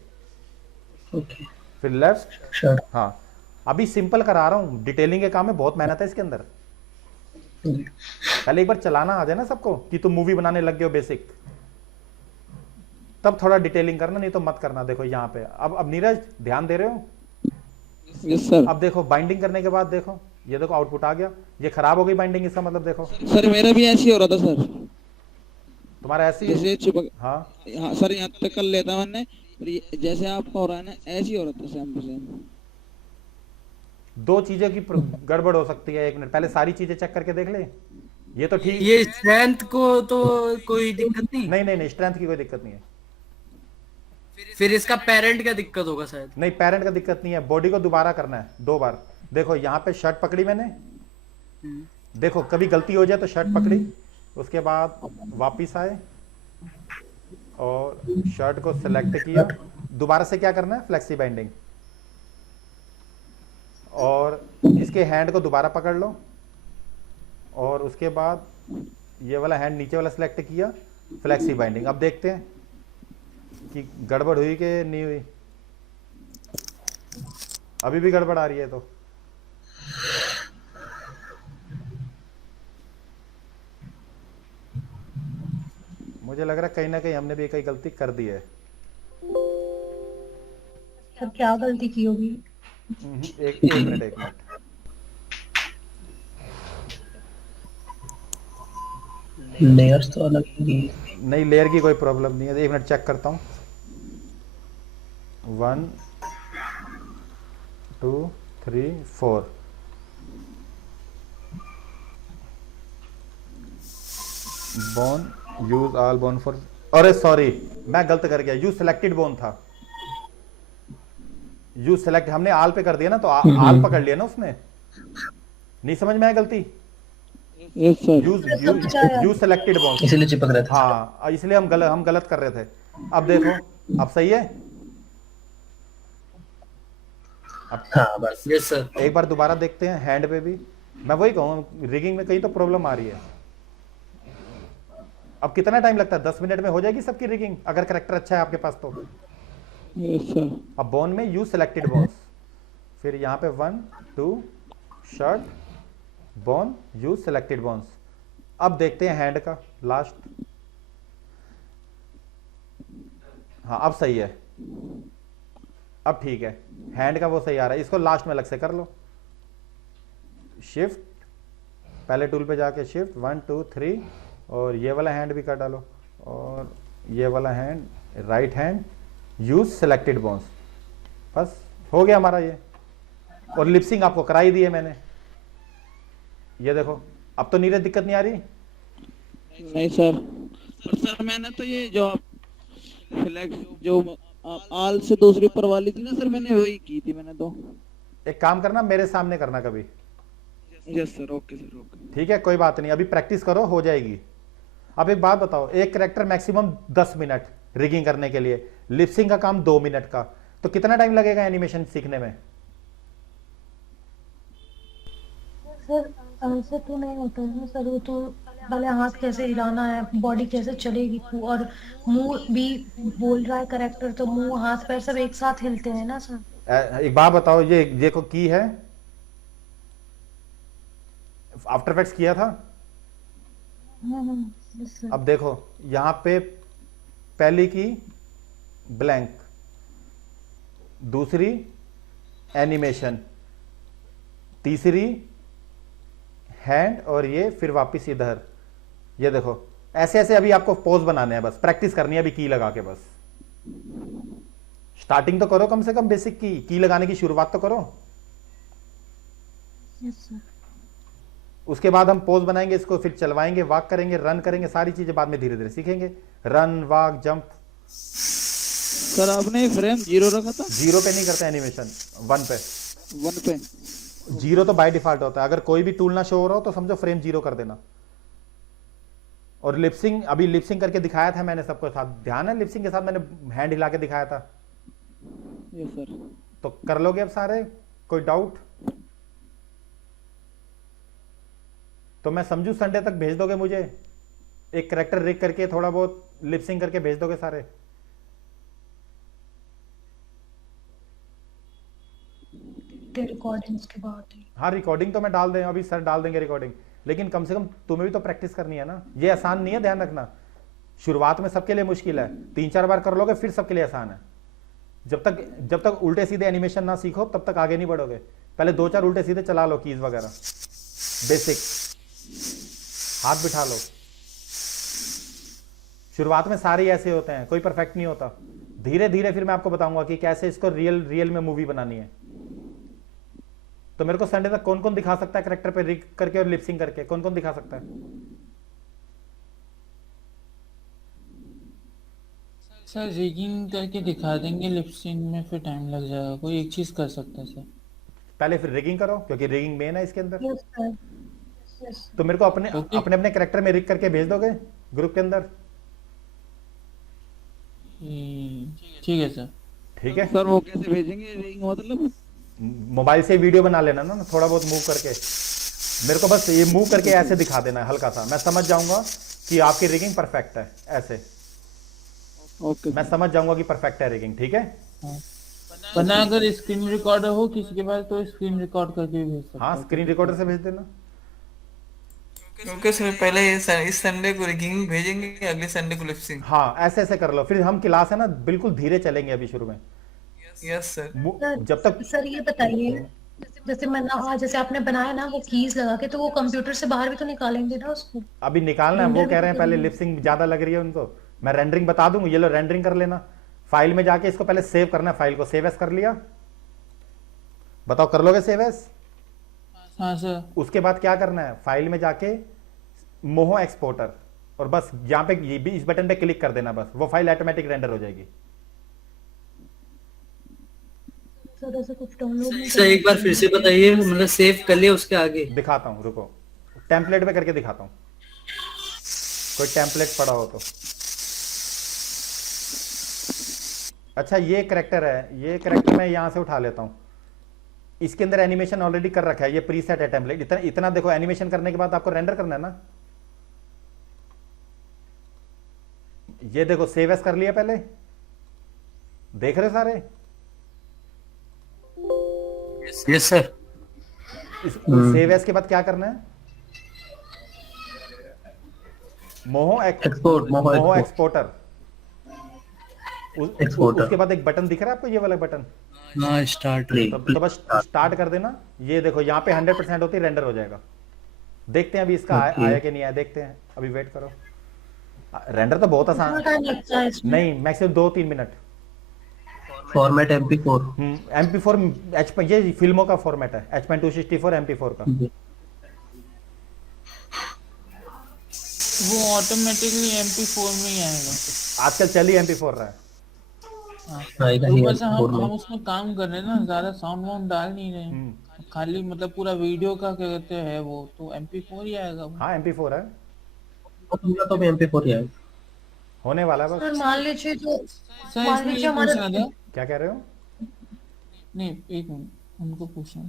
ओके। फिर लेफ्ट शर्ट। हाँ अभी सिंपल करा रहा हूँ, डिटेलिंग के काम में बहुत मेहनत है इसके अंदर। पहले एक बार चलाना आ जाए ना सबको कि तुम मूवी बनाने लग गए हो बेसिक, तब थोड़ा डिटेलिंग करना, नहीं तो मत करना। देखो यहाँ पे अब नीरज ध्यान दे रहे हो? Yes sir. अब देखो बाइंडिंग करने के बाद देखो, ये देखो आउटपुट आ गया। ये खराब हो गई बाइंडिंग, इसका मतलब देखो सर मेरा भी ऐसे ही हो रहा था सर, तुम्हारा ऐसे जैसे चिपक। हाँ सर यहाँ तक कर लेता मैंने, जैसे आपका हो रहा है ना ऐसे ही हो रहा था सेम टू सेम। दो चीजें की गड़बड़ हो सकती है। 1 मिनट पहले सारी चीजें चेक करके देख ले। ये तो ठीक, ये स्ट्रेंथ को तो कोई दिक्कत नहीं? नहीं स्ट्रेंथ की कोई दिक्कत नहीं है। फिर इसका पेरेंट का दिक्कत होगा शायद? नहीं पेरेंट का दिक्कत नहीं है, बॉडी को दोबारा करना है 2 बार। देखो यहाँ पे शर्ट पकड़ी मैंने, देखो कभी गलती हो जाए तो शर्ट पकड़ी, उसके बाद वापिस आए और शर्ट को सिलेक्ट किया, दोबारा से क्या करना है, फ्लेक्सी बाइंडिंग, और इसके हैंड को दोबारा पकड़ लो, और उसके बाद ये वाला हैंड नीचे वाला सिलेक्ट किया, फ्लेक्सी बाइंडिंग। अब देखते हैं कि गड़बड़ हुई कि नहीं हुई। अभी भी गड़बड़ आ रही है तो मुझे लग रहा है कहीं ना कहीं हमने भी कई गलती कर दी है। सर क्या गलती की होगी? एक मिनट। लेयर्स तो अलग ही। नहीं, लेयर की कोई प्रॉब्लम नहीं है, एक मिनट चेक करता हूँ। 1 2 3 4 bone use all bone for, अरे सॉरी मैं गलत कर गया, यूज सिलेक्टेड बोन था। यूज सेलेक्ट हमने आल पे कर दिया ना, तो आल पकड़ लिया ना उसने, नहीं समझ में आया गलती। Yes sir. Use selected bone, इसीलिए चिपक रहे थे। हाँ इसलिए हम गलत कर रहे थे। अब देखो, अब सही है। अब हाँ बस। Yes sir. एक बार दोबारा देखते हैं हैंड पे भी। मैं वही कहूँ, रिगिंग में कहीं तो प्रॉब्लम आ रही है। अब कितना टाइम लगता है? 10 मिनट में हो जाएगी सबकी रिगिंग, अगर करेक्टर अच्छा है आपके पास तो। Yes sir. अब बोन में यूज सिलेक्टेड बोन्स, फिर यहाँ पे 1 2 shirt bone use selected bones. अब देखते हैं हैंड का लास्ट। हाँ अब सही है, अब ठीक है, हैंड का वो सही आ रहा है। इसको लास्ट में अलग से कर लो, शिफ्ट, पहले टूल पे जाके शिफ्ट 1 2 3, और ये वाला हैंड भी कर डालो, और ये वाला hand right hand use selected bones. बस हो गया हमारा ये। और लिपसिंग आपको कराई दी है मैंने, ये देखो। अब तो नीरज दिक्कत नहीं आ रही? नहीं सर। पर सर मैंने तो ये जो सिलेक्ट जो आल से दूसरी ऊपर वाली थी ना सर, मैंने वही की थी मैंने तो। एक काम करना, मेरे सामने करना कभी। Yes sir, okay sir, okay. ठीक है, कोई बात नहीं, अभी प्रैक्टिस करो, हो जाएगी। अब एक बात बताओ, एक कैरेक्टर मैक्सिमम 10 मिनट रिगिंग करने के लिए, लिपसिंग का काम 2 मिनट का, तो कितना टाइम लगेगा एनिमेशन सीखने में? सर ऐसे तो नहीं होता है ना सर, वो तो पहले हाथ कैसे हिलाना है, बॉडी कैसे चलेगी, और मुंह भी बोल रहा है करेक्टर, तो मुंह हाथ पैर सब एक साथ हिलते हैं ना सर। एक बात बताओ, ये देखो की है, आफ्टर इफेक्ट्स किया था। yes, sir. अब देखो यहां पे पहली की ब्लैंक, दूसरी एनिमेशन, तीसरी हैंड, और ये फिर वापस इधर। ये देखो ऐसे ऐसे अभी आपको पोज बनाने हैं, बस प्रैक्टिस करनी है अभी की लगा के। बस स्टार्टिंग तो करो, कम से कम बेसिक की लगाने की शुरुआत तो करो। yes, sir. उसके बाद हम पोज बनाएंगे, इसको फिर चलवाएंगे, वॉक करेंगे, रन करेंगे, सारी चीजें बाद में धीरे धीरे सीखेंगे। Run, walk, jump. सर आपने फ्रेम 0 रखा था? 0 पे नहीं करते एनिमेशन, 1 पे। 1 पे 0 तो बाय डिफॉल्ट होता है, अगर कोई भी टूल ना शो हो रहा हो तो समझो फ्रेम 0 कर देना। और लिपसिंग, अभी लिपसिंग करके दिखाया था मैंने सबको साथ, ध्यान है? लिपसिंग के साथ मैंने हैंड हिला के दिखाया था। Yes sir. तो कर लोगे अब सारे? कोई डाउट? तो मैं समझू संडे तक भेज दोगे मुझे एक कैरेक्टर रिग करके, थोड़ा बहुत लिपसिंग करके भेज दोगे सारे? रिकॉर्डिंग्स के बाद ही। हाँ रिकॉर्डिंग तो मैं डाल दें, अभी सर डाल देंगे रिकॉर्डिंग, लेकिन कम से कम तुम्हें भी तो प्रैक्टिस करनी है ना। ये आसान नहीं है, ध्यान रखना। शुरुआत में सबके लिए मुश्किल है, 3-4 बार कर लोगे फिर सबके लिए आसान है। जब तक उल्टे सीधे एनिमेशन ना सीखो तब तक आगे नहीं बढ़ोगे। पहले 2-4 उल्टे सीधे चला लो, कीज वगैरह बेसिक, हाथ बिठा लो। शुरुआत में सारे ऐसे होते हैं, कोई परफेक्ट नहीं होता। धीरे धीरे फिर मैं आपको बताऊंगा कि कैसे इसको रियल में मूवी बनानी है। तो मेरे को संडे तक कौन कौन दिखा सकता है कैरेक्टर पे रिग करके और लिपसिंग करके? कौन कौन दिखा सकता है? सर रिगिंग करके दिखा देंगे, लिपसिंग में फिर टाइम लग जाएगा। कोई एक चीज कर सकता है सर। पहले फिर रिगिंग करो, क्योंकि रिगिंग मेन है इसके अंदर। Yes sir, yes. तो मेरे को अपने Okay. अपने कैरेक्टर में रिग करके भेज दोगे ग्रुप के अंदर? ठीक है सर। ठीक है, सर वो कैसे भेजेंगे रिंग मतलब? मोबाइल से वीडियो बना लेना ना, थोड़ा बहुत मूव करके मेरे को बस ये मूव करके ऐसे दिखा देना है हल्का सा, मैं समझ जाऊंगा कि आपकी रिगिंग परफेक्ट है। ऐसे ओके मैं समझ जाऊंगा कि परफेक्ट है रिगिंग। ठीक है, वरना अगर स्क्रीन रिकॉर्डर हो किसी के पास तो स्क्रीन रिकॉर्ड करके भी भेज सकते हाँ हो। स्क्रीन रिकॉर्डर से भेज देना। क्योंकि सर पहले इस संडे को रिगिंग भेजेंगे, अगले संडे को लिपसिंग। हाँ ऐसे ऐसे कर लो, फिर हम क्लास है ना बिल्कुल धीरे चलेंगे अभी शुरू में। Yes sir. जब तक सर ये बताइए, जैसे मैं ना जैसे आपने बनाया ना वो कीज लगा के, तो वो कंप्यूटर से बाहर भी तो निकालेंगे ना उसको? अभी निकालना है, वो Render कह भी रहे हैं तो पहले करना है। लिपसिंग ज्यादा लग रही है उनको, मैं रेंडरिंग बता दूंगा, ये लो रेंडरिंग कर लेना। फाइल में जाके इसको पहले सेव करना है, फाइल को सेव एस कर लिया, बताओ कर लोगे सेव एस? हाँ सर। उसके बाद क्या करना है, फाइल में जाके मोहो एक्सपोर्टर, और बस यहाँ पे ये भी इस बटन पे क्लिक कर देना, बस वो फाइल ऑटोमेटिक रेंडर हो जाएगी। सर ऐसा कुछ डाउनलोड नहीं सर एक बार फिर से बताइए, मतलब सेव कर लिया उसके आगे? दिखाता हूँ रुको, टेम्पलेट पे करके दिखाता हूँ, कोई टेम्पलेट पड़ा हो तो। अच्छा ये करेक्टर है, ये करेक्टर मैं यहां से उठा लेता हूं, इसके अंदर एनिमेशन ऑलरेडी कर रखा है, ये प्रीसेट है टेम्पलेट। इतना इतना देखो, एनिमेशन करने के बाद आपको रेंडर करना है ना। ये देखो सेव एस कर लिया पहले, देख रहे हो सारे? Yes sir. सेव एस के बाद क्या करना है, मोहो एक्सपोर्टर। उसके बाद एक बटन दिख रहा है आपको, ये वाला बटन, हाँ स्टार्ट। तो बस स्टार्ट कर देना। ये देखो यहाँ पे 100% होती रेंडर हो जाएगा। देखते हैं अभी इसका आया कि नहीं आया, देखते हैं, अभी वेट करो। रेंडर तो बहुत आसान कितना टाइम लगता है इसमें? नहीं, maximum 2-3 minute. Format MP4। MP4 ये फिल्मों का फॉर्मेट है, H.264 MP4 का। वो ऑटोमेटिकली MP4 में ही आएगा। आजकल चल ही MP4 रहा है। आएगा तो ही बस MP4 में। हम उसमें काम कर रहे हैं ना, ज्यादा साउंड वाउंड डाल नहीं रहे हैं, खाली मतलब पूरा वीडियो का क्या कहते हैं वो तो MP4 ही आएगा वो। हाँ MP4 है, तो भी MP4 ही आएगा। होने वाला है सर बस। मान लीजिए जो सर मान इसमें लीजिए ये हमारा, पूछना था, क्या कह रहे हो? नहीं एक मिनट उनको पूछना।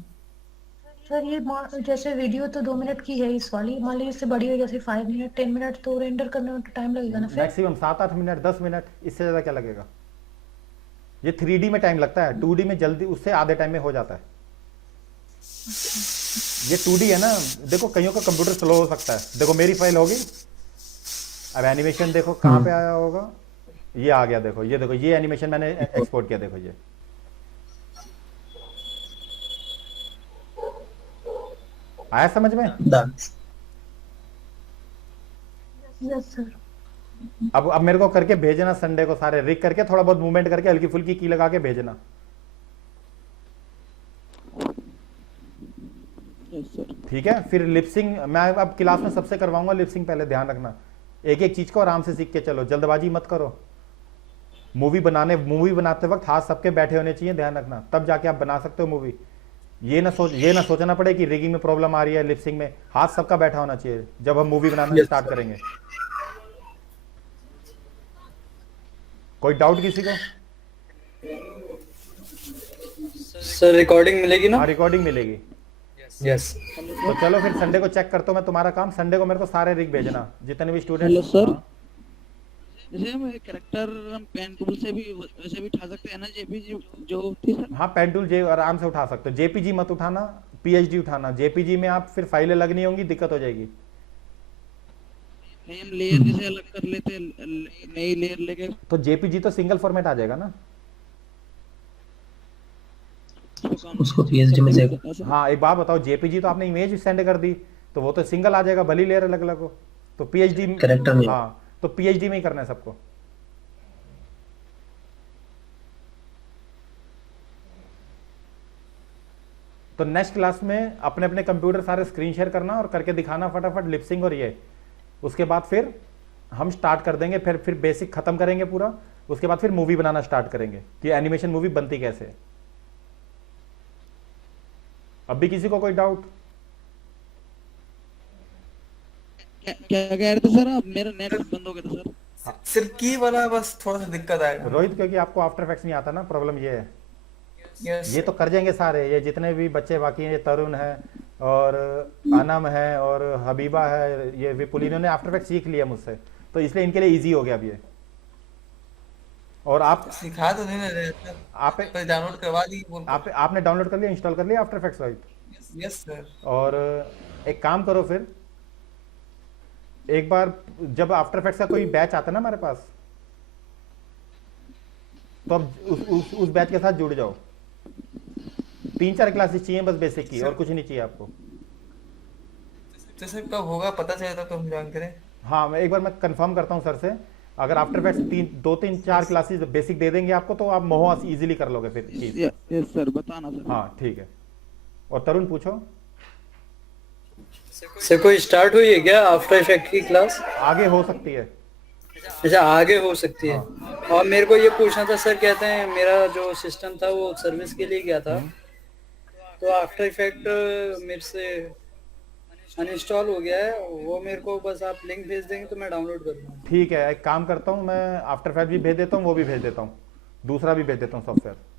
सर ये जैसे वीडियो तो 2 मिनट की है इस वाली, मान लीजिए इससे बड़ी हो जैसे 5 मिनट 10 मिनट, तो रेंडर करने में तो टाइम लगेगा ना फिर? मैक्सिमम 7-8 मिनट, 10 मिनट, इससे ज्यादा क्या लगेगा। ये 3D में टाइम लगता है, 2D में जल्दी, उससे आधे टाइम में हो जाता है। ये 2D है ना, देखो कईयों का कंप्यूटर स्लो हो सकता है, देखो मेरी फाइल होगी, अब एनिमेशन देखो कहाँ पे आया होगा, ये आ गया, देखो ये, देखो ये एनिमेशन मैंने एक्सपोर्ट किया, देखो ये आया समझ में? डांस। Yes sir. अब मेरे को करके भेजना संडे को, सारे रिग करके थोड़ा बहुत मूवमेंट करके हल्की फुल्की की लगा के भेजना। Yes sir. ठीक है, फिर लिपसिंग मैं अब क्लास में सबसे करवाऊंगा लिपसिंग, पहले ध्यान रखना, एक एक चीज को आराम से सीख के चलो, जल्दबाजी मत करो। मूवी बनाते वक्त हाथ सबके बैठे होने चाहिए, ध्यान रखना, तब जाके आप बना सकते हो मूवी। ये ना सोचना पड़े कि रिगिंग में प्रॉब्लम आ रही है, लिपसिंग में हाथ सबका बैठा होना चाहिए जब हम मूवी बनाना स्टार्ट करेंगे। कोई डाउट किसी को? सर रिकॉर्डिंग मिलेगी ना? हाँ रिकॉर्डिंग मिलेगी। यस। तो चलो फिर संडे को चेक करता हूँ मैं तुम्हारा काम, संडे को मेरे को सारे रिग भेजना जितने भी स्टूडेंट। हेलो सर, जैसे हम कैरेक्टर हम पेन टूल से भी वैसे भी उठा सकते हैं ना, जेपीजी जो थी सर? हाँ पेन टूल जे आराम से उठा सकते हो, जेपीजी मत उठाना, पीएचडी उठाना। जेपीजी में आप फिर फाइलें अलग नहीं होंगी, दिक्कत हो जाएगी। हम लेयर जैसे अलग कर लेते, नई लेयर लेके, तो जेपीजी तो सिंगल फॉर्मेट आ जाएगा ना। उसको PSG में सेव। हाँ एक बात बताओ, जेपीजी तो आपने इमेज सेंड कर दी, तो वो तो सिंगल आ जाएगा, भली लेयर अलग अलग हो। तो पीएचडी कैरेक्टर में। हाँ तो पीएचडी में ही करना है सबको। तो नेक्स्ट क्लास में अपने अपने कंप्यूटर सारे स्क्रीन शेयर करना और करके दिखाना फटाफट लिपसिंग और ये। उसके बाद फिर हम स्टार्ट कर देंगे, फिर बेसिक खत्म करेंगे पूरा। उसके बाद फिर मूवी बनाना स्टार्ट करेंगे कि एनिमेशन मूवी बनती कैसे है। अब भी किसी को कोई डाउट? क्या कह रहे थे सर आप? मेरा नेट बंद हो गया था सर। सिर्फ की वाला बस थोड़ा सा दिक्कत आएगा। रोहित, क्योंकि आपको आफ्टर इफेक्ट्स नहीं आता ना, प्रॉब्लम ये है। यस ये तो कर जाएंगे सारे, ये जितने भी बच्चे बाकी हैं, ये तरुण है और अनम है और हबीबा है, ये विपुल, इन्होंने आफ्टर इफेक्ट सीख लिया मुझसे, तो इसलिए इनके लिए इजी हो गया अब ये। और आप सिखा तो नहीं रहे थे, आप पर डाउनलोड करवा दी बोल। आपने डाउनलोड कर लिया, इंस्टॉल कर लिया after effects Rohit? Yes sir. और एक काम करो फिर, एक बार जब आफ्टर इफेक्ट्स का कोई बैच आता है ना हमारे पास, तो अब उस बैच के साथ जुड़ जाओ। 3-4 क्लासेस चाहिए बस बेसिक की, और कुछ नहीं चाहिए आपको। तो सर कब होगा पता चलेगा तो हम ज्वाइन करें। हाँ, मैं एक बार मैं कंफर्म करता हूँ सर से, अगर आफ्टर इफेक्ट्स 2-3-4 क्लासेस बेसिक दे देंगे आपको, तो आप मोहो इजीली कर लोगे फिर चीज। यस सर, बताना सर। हाँ ठीक है। और तरुण पूछो। सर कोई स्टार्ट हुई है क्या आफ्टर इफेक्ट की क्लास? आगे हो सकती है। अच्छा, आगे हो सकती है। और मेरे को ये पूछना था सर, कहते हैं मेरा जो सिस्टम था वो सर्विस के लिए गया था, तो आफ्टर इफेक्ट मेरे से अनइंस्टॉल हो गया है, वो मेरे को बस आप लिंक भेज देंगे तो मैं डाउनलोड कर लूँगा। ठीक है, एक काम करता हूँ, मैं आफ्टर इफेक्ट भी भेज देता हूँ, वो भी भेज देता हूँ, दूसरा भी भेज देता हूँ सॉफ्टवेयर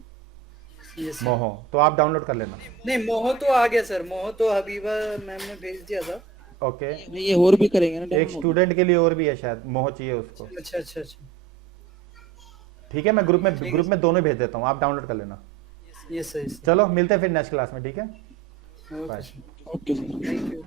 Yes, मोहो, तो आप डाउनलोड कर लेना। नहीं मोहो तो आ गया सर, मोहो तो हबीबा मैम ने भेज दिया था। ओके, नहीं, ये और भी करेंगे ना एक download। स्टूडेंट के लिए और भी है शायद, मोहो चाहिए उसको। अच्छा अच्छा अच्छा, ठीक है, मैं ग्रुप में दोनों भेज देता हूँ, आप डाउनलोड कर लेना। ये सही। चलो मिलते हैं फिर नेक्स्ट क्लास में, ठीक है? Okay bye. Okay sir. Thank you.